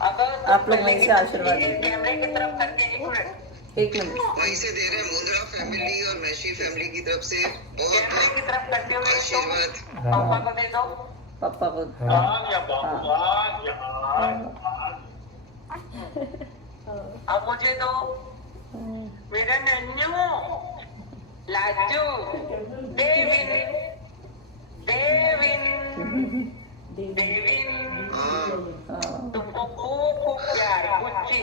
अब आप लोग वहीं से आशीर्वाद दीजिए। कैमरे की तरफ करके एक मिनट, एक मिनट। वहीं से दे रहे हैं मुंद्रा फैमिली और मैशी फैमिली की तरफ से बहुत कैमरे की बहुत तरफ करते हुए आशीर्वाद। पापा को दे दो। पापा को। अब मुझे दो। मेरा नन्नू, लाजू, देविन, देविन, देविन, तुमको खूब खूब प्यार, गुच्ची।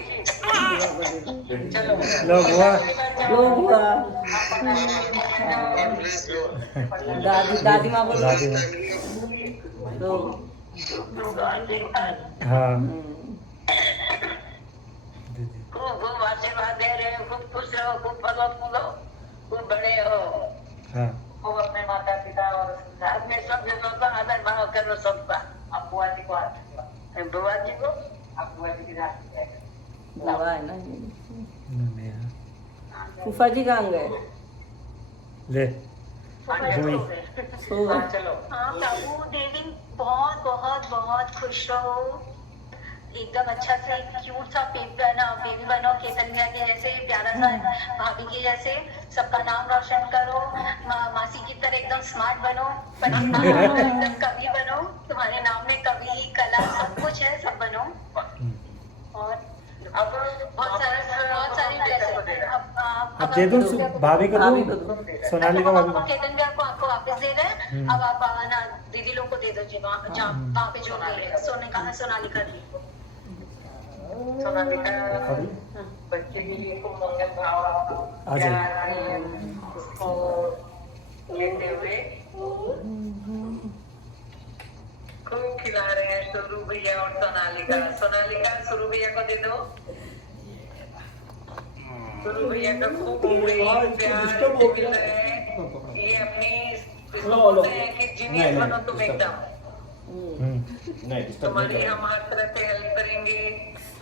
चलो लो बुआ। लो बुआ। God bless you। दादी माँ बोलो। दादी माँ। दो। हाँ खूब खूब आशीर्वाद दे रहे हो, खूब खुश रहो, खूब फलो फूलो, खूब बड़े हो। हाँ खूब अपने माता पिता और साथ में सब जनों का आदर भाव करो सबका। अब बुआ जी को बुआ जी को अब बुआ जी की राशि है। बुआ है ना ये। नहीं, हाँ। फूफा जी कहाँ गए? ले चलो सो गए। चलो। हाँ प्रभु देवी बहुत बहुत बहुत खुश रहो, एकदम अच्छा से क्यूट सा बेबी बनो, केतन भैया के जैसे प्यारा सा भाभी के जैसे, सबका नाम रोशन करो, मासी की तरह एकदम स्मार्ट बनो, एकदम कवि बनो, तुम्हारे नाम में कवि कला सब कुछ है, सब बनो। और अब बहुत सारी blessing। अब दे दो भाभी को भाभी दो। को दो। सोनालिका भाभी आपको को। केतन भैया को आपको वापस दे रहे हैं। अब आप ना दीदी लोग को दे दो जी, वहाँ पे जो भी है सोनालिका दी। सोनालिका अभी बच्चे के लिए खूब मंगल भाव आ जाइए। प्यार उसको लेते हुए खूब खिला रहे हैं सुरू भैया और सोनालिका। सोनालिका सुरू भैया को दे दो। सुरू भैया का खूब प्रेम प्यार मिल रहा है। ये अपनी इसको बोलते हैं कि जीनियस बनो तुम एकदम। तुम्हारी हम हर तरह से हेल्प करेंगे।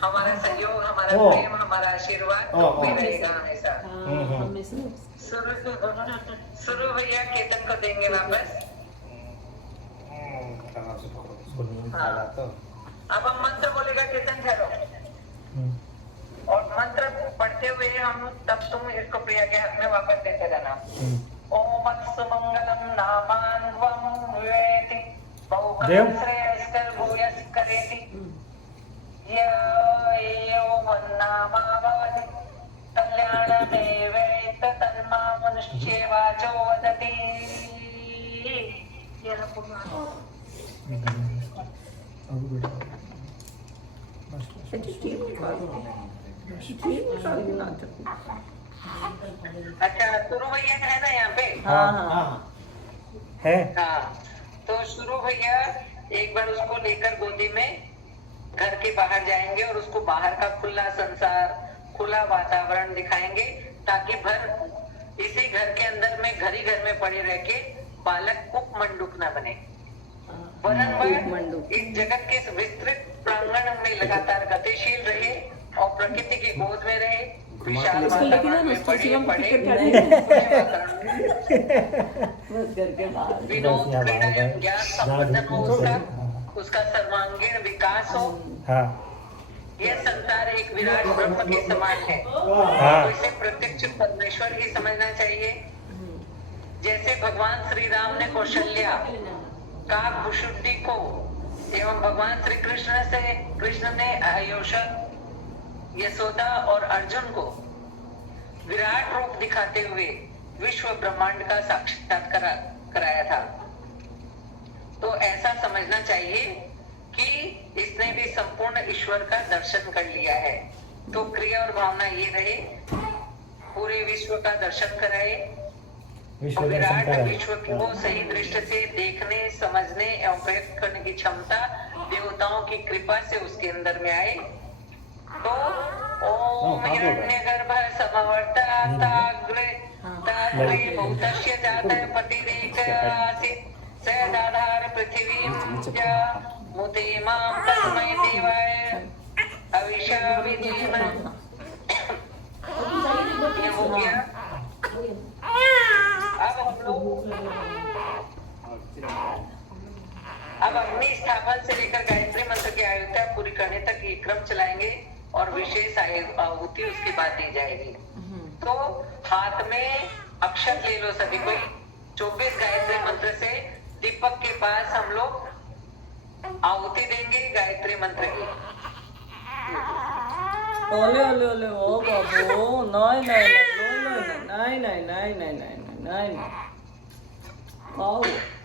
हमारा सहयोग, हमारा प्रेम, हमारा आशीर्वाद तुम पे रहेगा हमेशा। सुरू भैया केतन को देंगे वापस। हाँ। अब हम मंत्र बोलेगा केतन ठहरो, और मंत्र पढ़ते हुए हम तब तुम इसको प्रिया के हाथ में वापस देते जाना। ओम सुमंगलम नामान्वम वेति बहुकर्म श्रेयस्कर भूयस करेति यन्नामावति कल्याणमेवेत तन्मा मनुष्ये वाचो वदति। अच्छा सुरू भैया है ना यहाँ पे? हाँ है। हाँ, तो शुरू भैया एक बार उसको लेकर गोदी में घर के बाहर जाएंगे और उसको बाहर का खुला संसार, खुला वातावरण दिखाएंगे, ताकि इसी घर के अंदर में घर में पड़े रह के बालक कुप मंडूक न बने। वरन इस जगत के विस्तृत प्रांगण में लगातार गतिशील रहे और प्रकृति की गोद में रहे, विशाल वातावरण में पढ़े विनोद क्रीड़ा एवं ज्ञान संवर्धन हो, उसका सर्वांगीण विकास हो। हाँ यह संसार एक विराट ब्रह्म के समान है, हाँ। तो इसे प्रत्यक्ष परमेश्वर ही समझना चाहिए। जैसे भगवान श्री राम ने कौशल्या काकभुषुंडी को एवं भगवान श्री कृष्ण ने आयोषा, यशोदा और अर्जुन को विराट रूप दिखाते हुए विश्व ब्रह्मांड का साक्षात्कार कराया था। तो ऐसा समझना चाहिए कि इसने भी संपूर्ण ईश्वर का दर्शन कर लिया है। तो क्रिया और भावना ये रहे, पूरे विश्व का दर्शन कराए, और विराट विश्व को सही दृष्टि से देखने, समझने एवं प्रयुक्त करने की क्षमता देवताओं की कृपा से उसके अंदर में आए। तो ओम हिरण्यगर्भ समवर्ताग्रे भूतस्य जातः पतिरेक आसीत् स दाधार पृथिवीं च मुते मां तस्मै देवाय अविशा विधीमहि। ये हो गया। अब अग्नि स्थापन से लेकर गायत्री मंत्र की आयुक्ता पूरी करने तक ये क्रम चलाएंगे और विशेष आहुति उसके बाद दी जाएगी। तो हाथ में अक्षर ले लो सभी कोई। 24 गायत्री मंत्र से दीपक के पास हम लोग आहुति देंगे गायत्री मंत्र की। ओले ओले ओले ओ बाबू, नहीं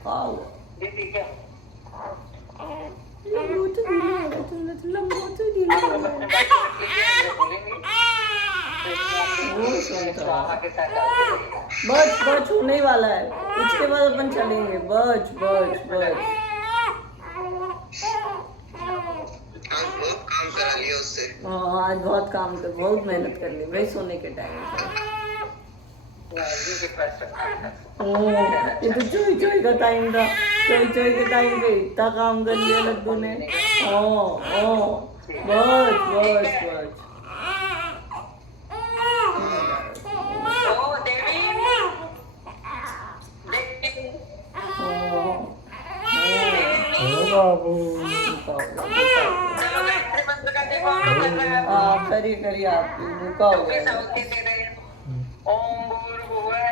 खाओ दीदी क्या बच होने ही वाला है, उसके बाद अपन चलेंगे। बच आज बहुत काम करा लिया उससे। आज बहुत मेहनत कर ली भाई सोने के टाइम पे। ये तो चोई का टाइम था, चोई के टाइम पे इतना काम कर लिया लड्डू ने। बच बाबू करिए आप रुका हो गया। ओम भूर्भुवः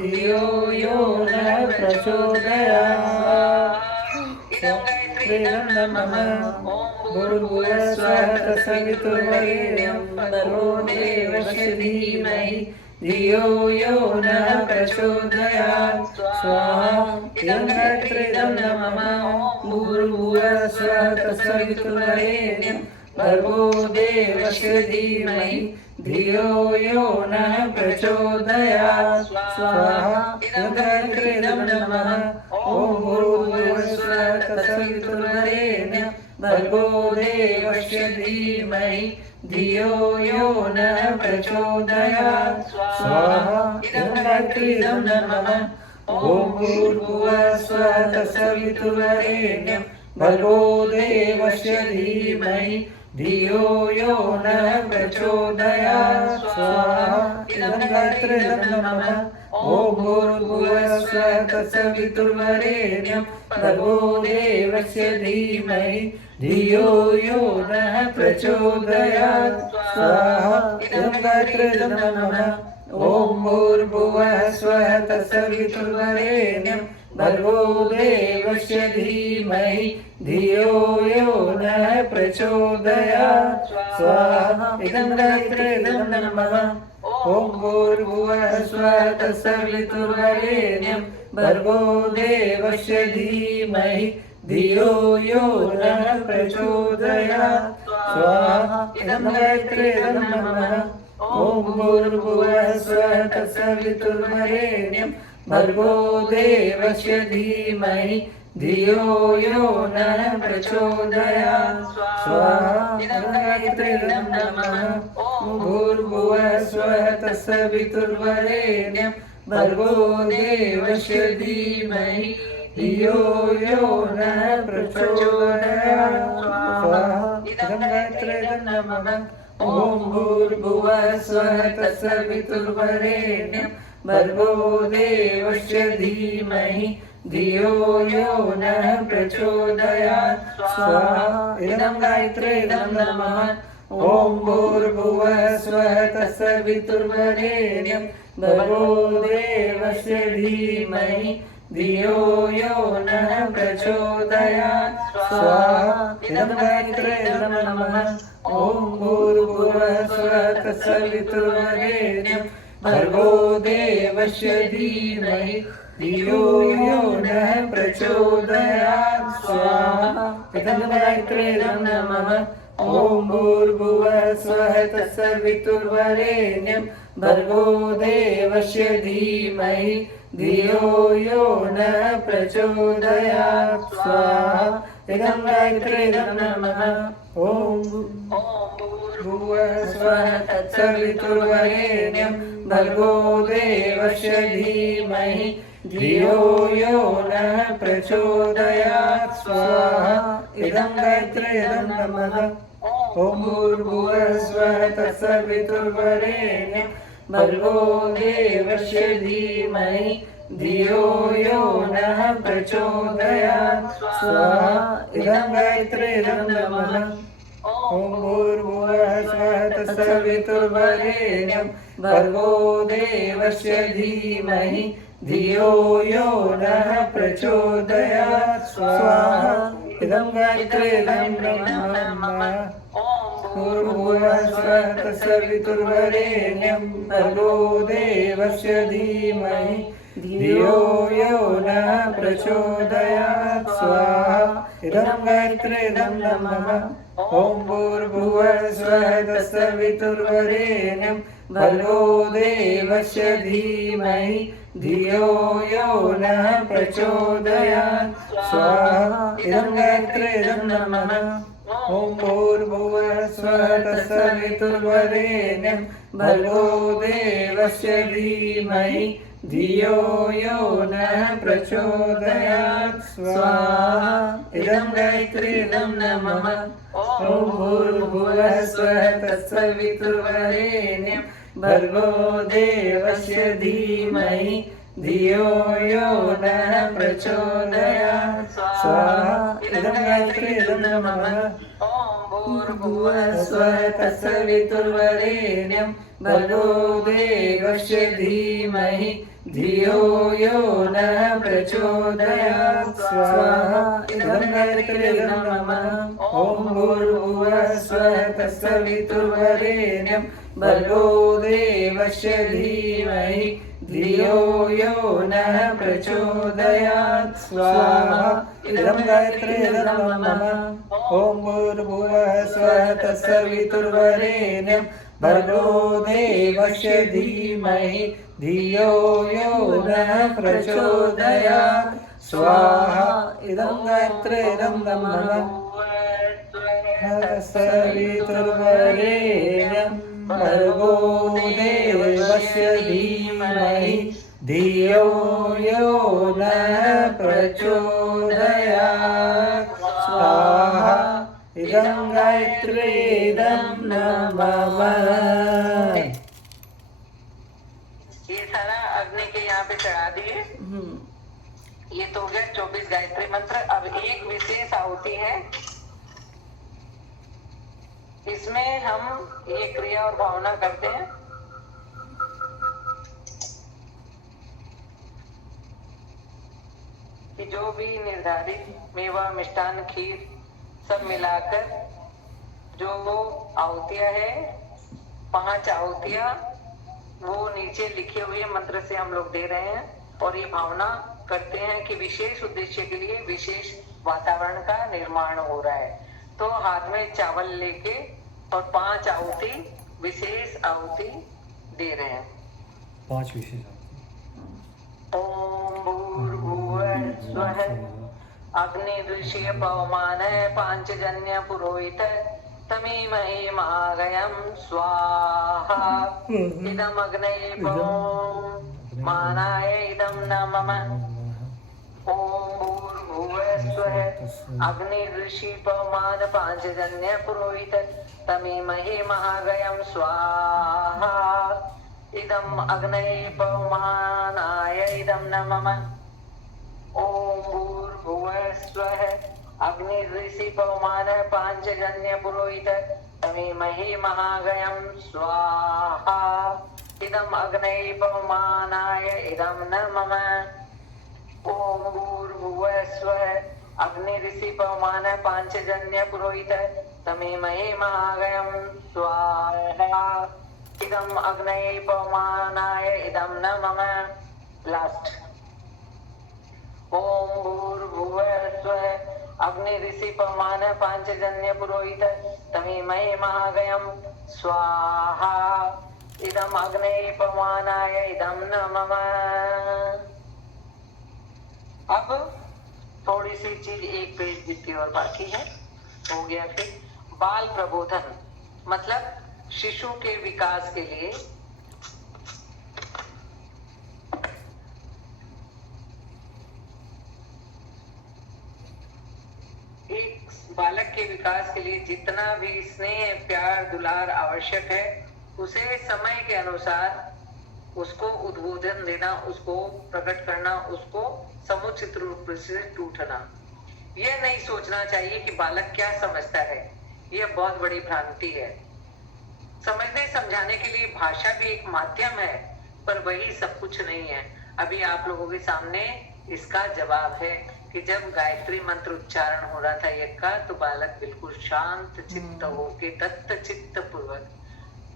धियो यो न प्रचोदयात्। भूर्भुवः स्वः तत्सवितुर्वरेण्यं भर्गो देवस्य धीमहि धियो यो न प्रचोदयात्। स्वाहा इदं गायत्रीदं नमः। भूर्भुवः स्वः तत्सवितुर्वरेण्यं भर्गो देवस्य धीमहि धियो यो न प्रचोदयात्। स्वाहा इदं गायत्रीदं नमः। ओम भूर्भुवः स्वः तत्सवितुर्वरेण्यं भर्गो देवस्य धीमहि धियो यो न प्रचोदयात्। स्वाहा इदं गायत्रीदं नमः। ओम भूर्भुवः स्वः तत्सवितुर्वरेण्यं भर्गो देवस्य धीमहि धियो यो न प्रचोदयात्। स्वाहा इदं गायत्रीदं नमः। ओम भूर्भुवः स्वः तत्सवितुर्वरेण्यं भर्गो देवस्य धीमहि धियो यो न प्रचोदयात्। स्वाहा इदं गायत्रीदं नमः। ओम भूर्भुवः स्वः तत्सवितुर्वरेण्यं भर्गो देवस्य धीमहि धियो यो न प्रचोदयात्। स्वाहा इदं गायत्रीदं नमः। ओम भूर्भुवः स्वः तत्सवितुर्वरेण्यं भर्गो देवस्य धीमहि धियो यो न प्रचोदयात्। स्वाहा इदं गायत्रीदं नमः। ओम भूर्भुवः स्वः तत्सवितुर्वरेण्यं भर्गो देवस्य धीमहि धियो यो न प्रचोदयात्। स्वाहा इदं गायत्रीदं नमः। ओम भूर्भुवः स्वः तत्सवितुर्वरेण्यं भर्गो देवस्य धीमहि धियो यो न प्रचोदयात्। स्वाहा इदं गायत्रीदं नमः। ओम भूर्भुवः स्वः तत्सवितुर्वरेण्यं भर्गो देवस्य धीमहि धियो यो न प्रचोदयात्। स्वाहा इदं गायत्रीदं नमः। ओम भूर्भुवः स्वः तत्सवितुर्वरेण्यं भर्गो देवस्य धीमहि धियो यो न प्रचोदयात्। स्वाहा इदं गायत्रीदं नमः। ओम भूर्भुवः स्वः तत्सवितुर्वरेण्यं भर्गो देवस्य धीमहि धियो यो नः प्रचोदयात् स्वाहा इदं गायत्रीदं नमः ॐ भूर्भुवः स्वः तत्सवितुर्वरेण्यं भर्गो देवस्य धीमहि धियो यो नः प्रचोदयात् स्वाहा इदं गायत्रीदं नमः ॐ भूर्भुवः स्वः तत्सवितुर्वरेण्यं भर्गो देवस्य धीमहि धियो यो नः प्रचोदयात् स्वाहा इदं गायत्रीदं नमः ॐ भूर्भुवः स्वः तत्सवितुर्वरेण्यं भर्गो देवस्य धीमहि धियो यो नः प्रचोदयात् स्वाहा इदं गायत्रीदं नमः ॐ भूर्भुवः स्वः तत्सवितुर्वरेण्यं भर्गो देवस्य धीमहि धियो यो नः प्रचोदयात् स्वाहा इदं गायत्रीदं नमः भूर्भुवः स्वः तत्सवितुर्वरेण्यं भर्गो देवस्य धीमहि धियो यो नः प्रचोदयात् स्वाहा इदं गायत्रीदं नमः ॐ भूर्भुवः स्वः तत्सवितुर्वरेण्यं भर्गो देवस्य धीमहि धियो यो नः प्रचोदयात् स्वाहा इदं गायत्रीदं नमः ॐ भूर्भुवः स्वः तत्सवितुर्वरेण्यं भर्गो देवस्य धीमहि धियो यो नः प्रचोदयात् स्वाहा इदं गायत्रीदं नमः ॐ भूर्भुवः स्वः तत्सवितुर्वरेण्यं भर्गो देवस्य धीमहि धियो यो नः प्रचोदयात् स्वाहा इदं गायत्रीदं नमः ॐ भूर्भुवः स्वः तत्सवितुर्वरेण्यं भर्गो देवस्य धीमहि धियो यो नः प्रचोदयात् स्वाहा इदं गायत्रीदं नमः ॐ भूर्भुवः स्वः तत्सवितुर्वरेण्यं भर्गो देवस्य धीमहि धियो यो नः प्रचोदयात् स्वाहा इदं गायत्रीदं नमः ॐ भूर्भुवः स्वः तत्सवितुर्वरेण्यं भर्गो देवस्य धीमहि धियो यो नः प्रचोदयात् स्वाहा इदं गायत्रीदं नमः तत्सवितुर्वरेण्यं भर्गो देवस्य धीमहि धियो यो नः प्रचोदयात् स्वाहा इदं गायत्रीदं नमः। ये सारा अग्नि के यहाँ पे चढ़ा दिए। ये तो हो गया 24 गायत्री मंत्र। अब एक विशेष आहुति है, इसमें हम ये क्रिया और भावना करते हैं। कि जो भी निर्धारित मेवा मिष्टान खीर सब मिलाकर जो आहुतियां है, 5 आहुतियां वो नीचे लिखे हुए मंत्र से हम लोग दे रहे हैं और ये भावना करते हैं कि विशेष उद्देश्य के लिए विशेष वातावरण का निर्माण हो रहा है। तो हाथ में चावल लेके और 5 आहुति विशेष आहुति दे रहे हैं। 5 विशेष ओम भूर्भुवः स्वः अग्नि ऋषि पवमान पांचजन्य पुरोहित तमीमहि महागयं स्वाहा इदम् अग्नये पवमानाय इदं नमः। ओम भूर्भुवः स्वः अग्नि ऋषि पवमान पांचजन्य पुरोहित तमीमहि महागयं स्वाहा इदम् अग्नये पवमानाय इदं नमः। ओम भूर्भुवः स्वः अग्नि ऋषि पवमान पांचजन्य पुरोहित तमीमहि महागयं स्वाहा इदम् अग्नये पवमानाय इदं नमः। ओम भूर्भुवः स्वः अग्नि ऋषि पवमान पांचजन्य पुरोहित तमीमहि महागयं स्वाहा इदम् अग्नये पवमानाय इदं नमः। लास्ट ओम भूर्भुवः स्वः अग्नि ऋषि पवमान पांचजन्य पुरोहित तमीमहि महागयम स्वाहा इदम अग्ने पवनाय इदम नमः। अब थोड़ी सी चीज एक पेज जितनी और बाकी है, हो गया। फिर बाल प्रबोधन मतलब शिशु के विकास के लिए एक बालक के विकास के लिए जितना भी स्नेह प्यार दुलार आवश्यक है, उसे समय के अनुसार उसको उद्बोधन देना, उसको प्रकट करना, उसको समुचित रूप से टूटना। यह नहीं सोचना चाहिए कि बालक क्या समझता है, यह बहुत बड़ी भ्रांति है। समझने समझाने के लिए भाषा भी एक माध्यम है, पर वही सब कुछ नहीं है। अभी आप लोगों के सामने इसका जवाब है कि जब गायत्री मंत्र उच्चारण हो रहा था यज्ञ का, तो बालक बिल्कुल शांत चित्त होके दत्त चित्त पूर्वक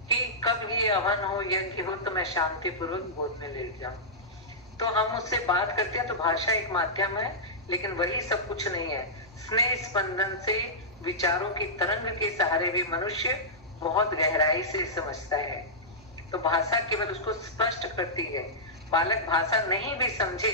कि कब ये हवन हो यज्ञ हो तो मैं शांति पूर्वक गोद में ले जाऊं। तो हम उससे बात करते हैं तो भाषा एक माध्यम है, लेकिन वही सब कुछ नहीं है। स्नेह स्पंदन से विचारों की तरंग के सहारे भी मनुष्य बहुत गहराई से समझता है। तो भाषा केवल उसको स्पष्ट करती है। बालक भाषा नहीं भी समझे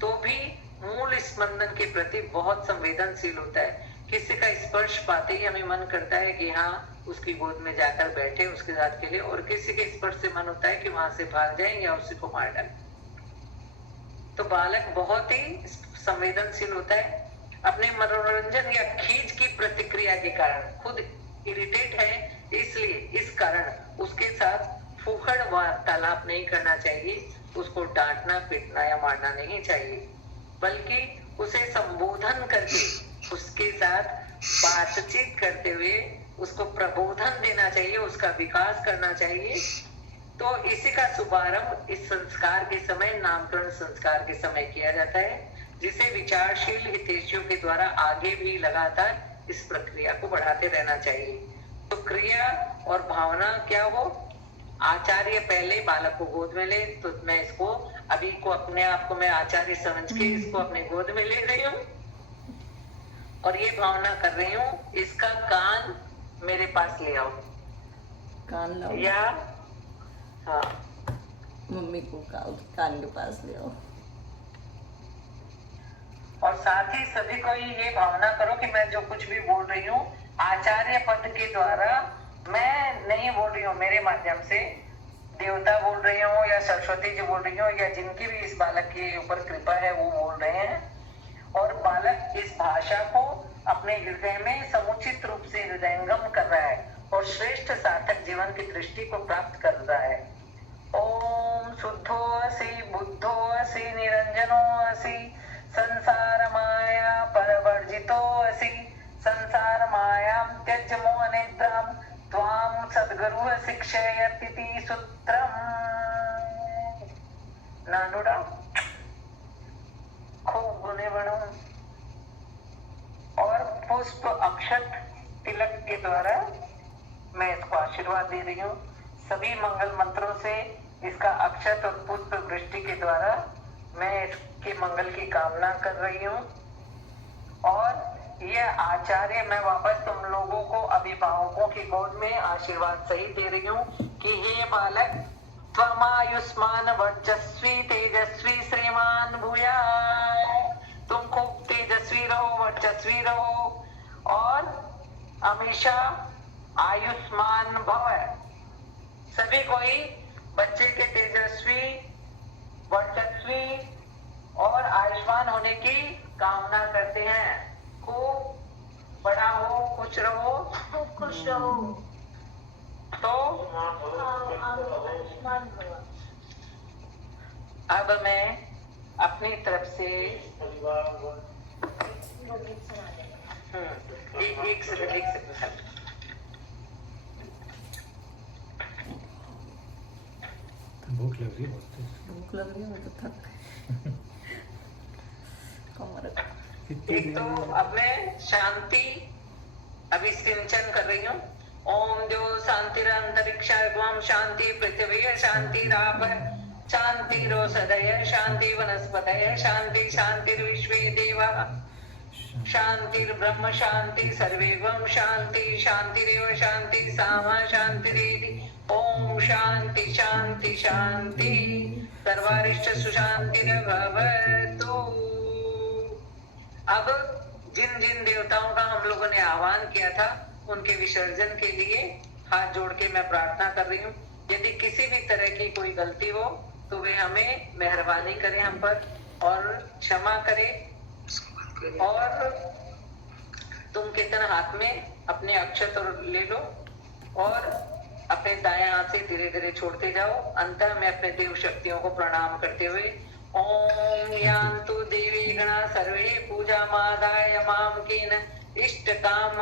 तो भी मूल स्पंदन के प्रति बहुत संवेदनशील होता है। किसी का स्पर्श पाते ही हमें मन करता है कि हाँ उसकी गोद में जाकर बैठे, उसके साथ खेले, और किसी के स्पर्श से मन होता है कि वहां से भाग जाए या उसी को मार डाले। तो बालक बहुत ही संवेदनशील होता है। अपने मनोरंजन या खींच की प्रतिक्रिया के कारण खुद इरिटेट है, इसलिए इस कारण उसके साथ फूहड़ वार्तालाप नहीं करना चाहिए। उसको डांटना पीटना या मारना नहीं चाहिए, बल्कि उसे संबोधन करके उसके साथ बातचीत करते हुए उसको प्रबोधन देना चाहिए, उसका विकास करना चाहिए। तो इसी का शुभारंभ इस संस्कार के समय, नामकरण संस्कार के समय किया जाता है, जिसे विचारशील हितैषियों के द्वारा आगे भी लगातार इस प्रक्रिया को बढ़ाते रहना चाहिए। तो क्रिया और भावना क्या हो, आचार्य पहले बालक को गोद में ले, तो मैं इसको अभी को अपने आप को मैं आचार्य समझ के इसको अपने गोद में ले रही हूँ और ये भावना कर रही हूँ, इसका कान मेरे पास ले आओ, कान लाओ या हाँ मम्मी को कान के पास ले आओ। और साथ ही सभी को ये भावना करो कि मैं जो कुछ भी बोल रही हूँ आचार्य पद के द्वारा मैं नहीं बोल रही हूँ, मेरे माध्यम से देवता बोल रही हूँ या सरस्वती जी बोल रही हूँ या जिनकी भी इस बालक के ऊपर कृपा है वो बोल रहे हैं। और बालक इस भाषा को अपने हृदय में समुचित रूप से हृदयंगम कर रहा है और श्रेष्ठ सार्थक जीवन की दृष्टि को प्राप्त कर रहा है। ओम शुद्धो असि बुद्धो असि निरंजनो असि संसार माया परवर्जितो असि संसार मायां त्यज मोह निद्रां त्वां सद्गुरुः शिक्षयतीति सूत्रम्। नानुडा खूब गुने बनो और पुष्प अक्षत तिलक के द्वारा मैं इसको आशीर्वाद दे रही हूँ। सभी मंगल मंत्रों से इसका अक्षत और पुष्प वृष्टि के द्वारा मैं इसके मंगल की कामना कर रही हूँ। और यह आचार्य मैं वापस तुम लोगों को अभिभावकों की गोद में आशीर्वाद सही दे रही हूँ कि हे बालक त्वमायुष्मान वर्चस्वी तेजस्वी श्रीमान भूयात्। तुम खूब तेजस्वी रहो, वर्चस्वी रहो और हमेशा आयुष्मान भव। सभी कोई बच्चे के तेजस्वी, वर्चस्वी और आयुष्मान होने की कामना करते हैं। खूब बड़ा हो, खुश रहो, खूब खुश रहो। तो अब मैं अपनी तरफ से एक सेकंड भूख लग रही है बहुत तेज। भूख लग रही है, मैं तो थक कमर। एक तो अब मैं शांति अभी सिंचन कर रही हूँ। ओम द्यो शांतिरंतरिक्षाय शांति पृथ्वी शांति राप शान्तिरोषधय शान्ति वनस्पतय शान्ति शान्तिर्विश्वे देवाः शान्तिर्ब्रह्म शान्ति सर्वेवं शान्ति शान्तिरेव शान्ति सामा शान्तिरेधि ओम शान्ति शान्ति शान्ति सर्वारिष्ट सुशान्तिर्भवतु। अब जिन जिन देवताओं का हम लोगों ने आह्वान किया था उनके विसर्जन के लिए हाथ जोड़ के मैं प्रार्थना कर रही हूँ। यदि किसी भी तरह की कोई गलती हो तो वे हमें मेहरबानी करें हम पर और क्षमा करें। और तुम कीर्तन हाथ में अपने अक्षत ले लो और अपने दाएं हाथ से धीरे धीरे छोड़ते जाओ। अंतर में अपने देव शक्तियों को प्रणाम करते हुए ओम यान्तु देवी गणा सर्वे पूजा मादाय माम केन इष्ट काम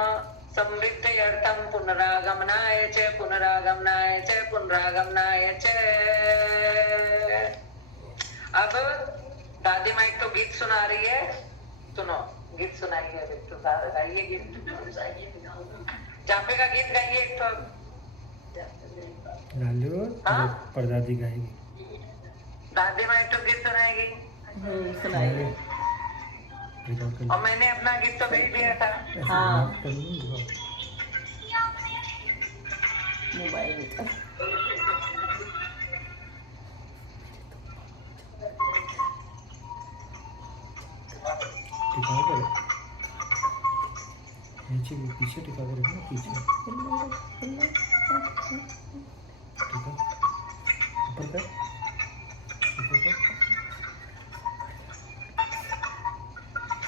समृद्ध्यर्थम पुनरागमनाय च पुनरागमनाय च पुनरागमनाय च। अब दादी माई तो गीत सुना रही है, सुनो गीत सुनाइए। बिट्टू गाइए गीत, जापे का गीत गाइए एक तो। लालू परदादी गाएगी, दादी माई तो गीत सुनाएगी सुनाइए। और मैंने अपना गीत तो भेज दिया था। हाँ मोबाइल टिका कर नीचे भी पीछे टिका कर रखना, पीछे टिका ऊपर कर ऊपर कर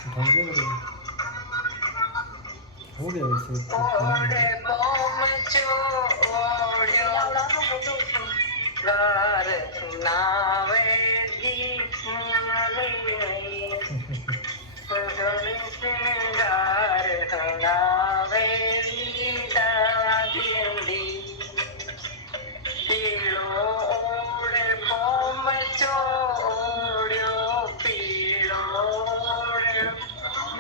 उठा दिया करो, हो गया वैसे। ओढ़े पोम गार सुनावेगी सिंगार हंगावेगी दागिंदी पीड़ो ओढ़े पोम चोड़ो पीड़ो ओढ़े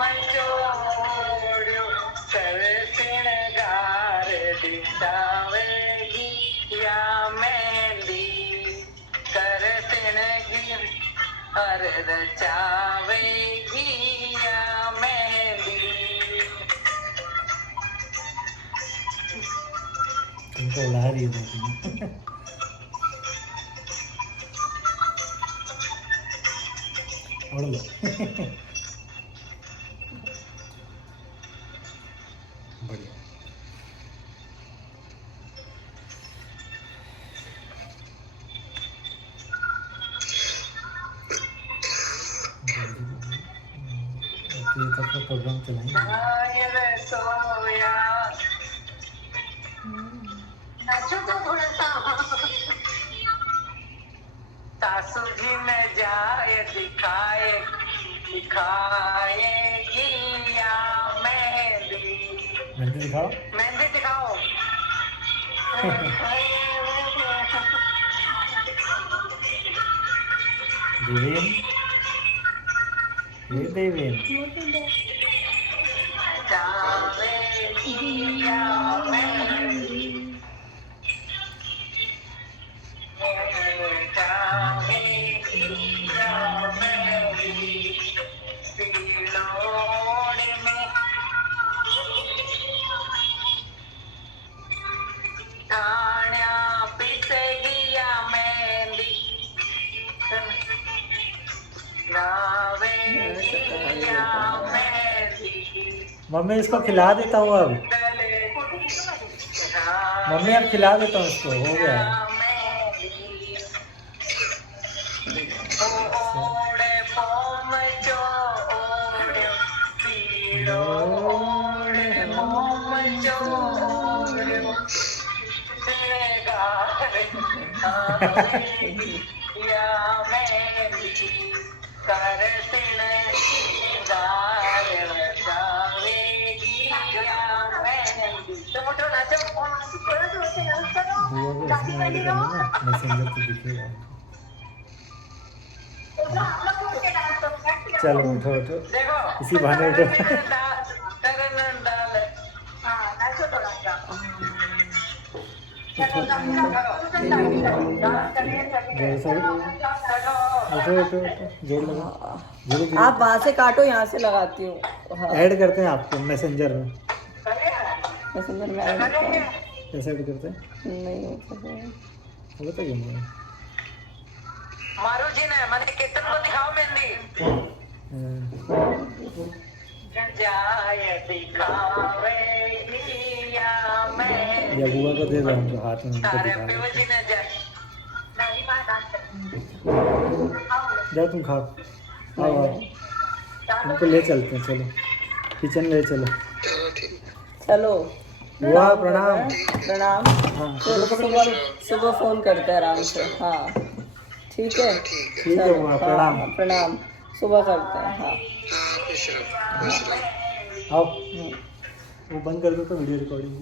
मचोड़ो कर सिंगार दिखावेगी या मेहंदी कर सिंगी हर रचावेगी या मेहंदी। तुमको उड़ा रही है उड़ लो बढ़िया। ये तब का प्रोग्राम चलाएंगे। सोया नाचो तो थोड़ा सा। सासू जी में जाए दिखाए दिखाएगी या मेहंदी। मेहंदी दिखाओ, मेहंदी दिखाओ। देवेन ये देवेन जावेगी या मेहंदी जावेगी या मेहंदी पीलोड़ में कान्या पिसेगी या मेहंदी गावेगी या मेहंदी। मम्मी इसको खिला देता हूँ अब, मम्मी अब खिला देता हूँ इसको, हो गया। मैसेंजर पे दिखेगा। चलो उठो उठो, इसी बहाने उठो। जोड़ लगा धीरे धीरे आप वहाँ से काटो, यहाँ से लगाती हूँ। हाँ ऐड करते हैं आपको मैसेंजर में। मैसेंजर में ऐड करता हूँ। कैसे ऐड करते हैं? नहीं होता है। वो तो क्यों नहीं मारू जी ने मैंने कीर्तन को दिखाओ मेहंदी जाए दिखावे दिया मैं या बुआ को दे दो हमको हाथ में, उनको तारे दिखा पे दो। जी ने जाए जाओ तुम खाओ, आओ आओ, उनको ले चलते हैं, चलो किचन ले चलो। चलो ठीक। चलो बुआ प्रणाम। प्रणाम। हाँ चलो सुबह सुबह फोन करते हैं आराम से। हाँ ठीक है। ठीक है चलो, बुआ हाँ, प्रणाम। हाँ, प्रणाम। सुबह करते हैं। हाँ हाँ खुश रहो खुश रहो। आओ वो बंद कर दो तो वीडियो रिकॉर्डिंग।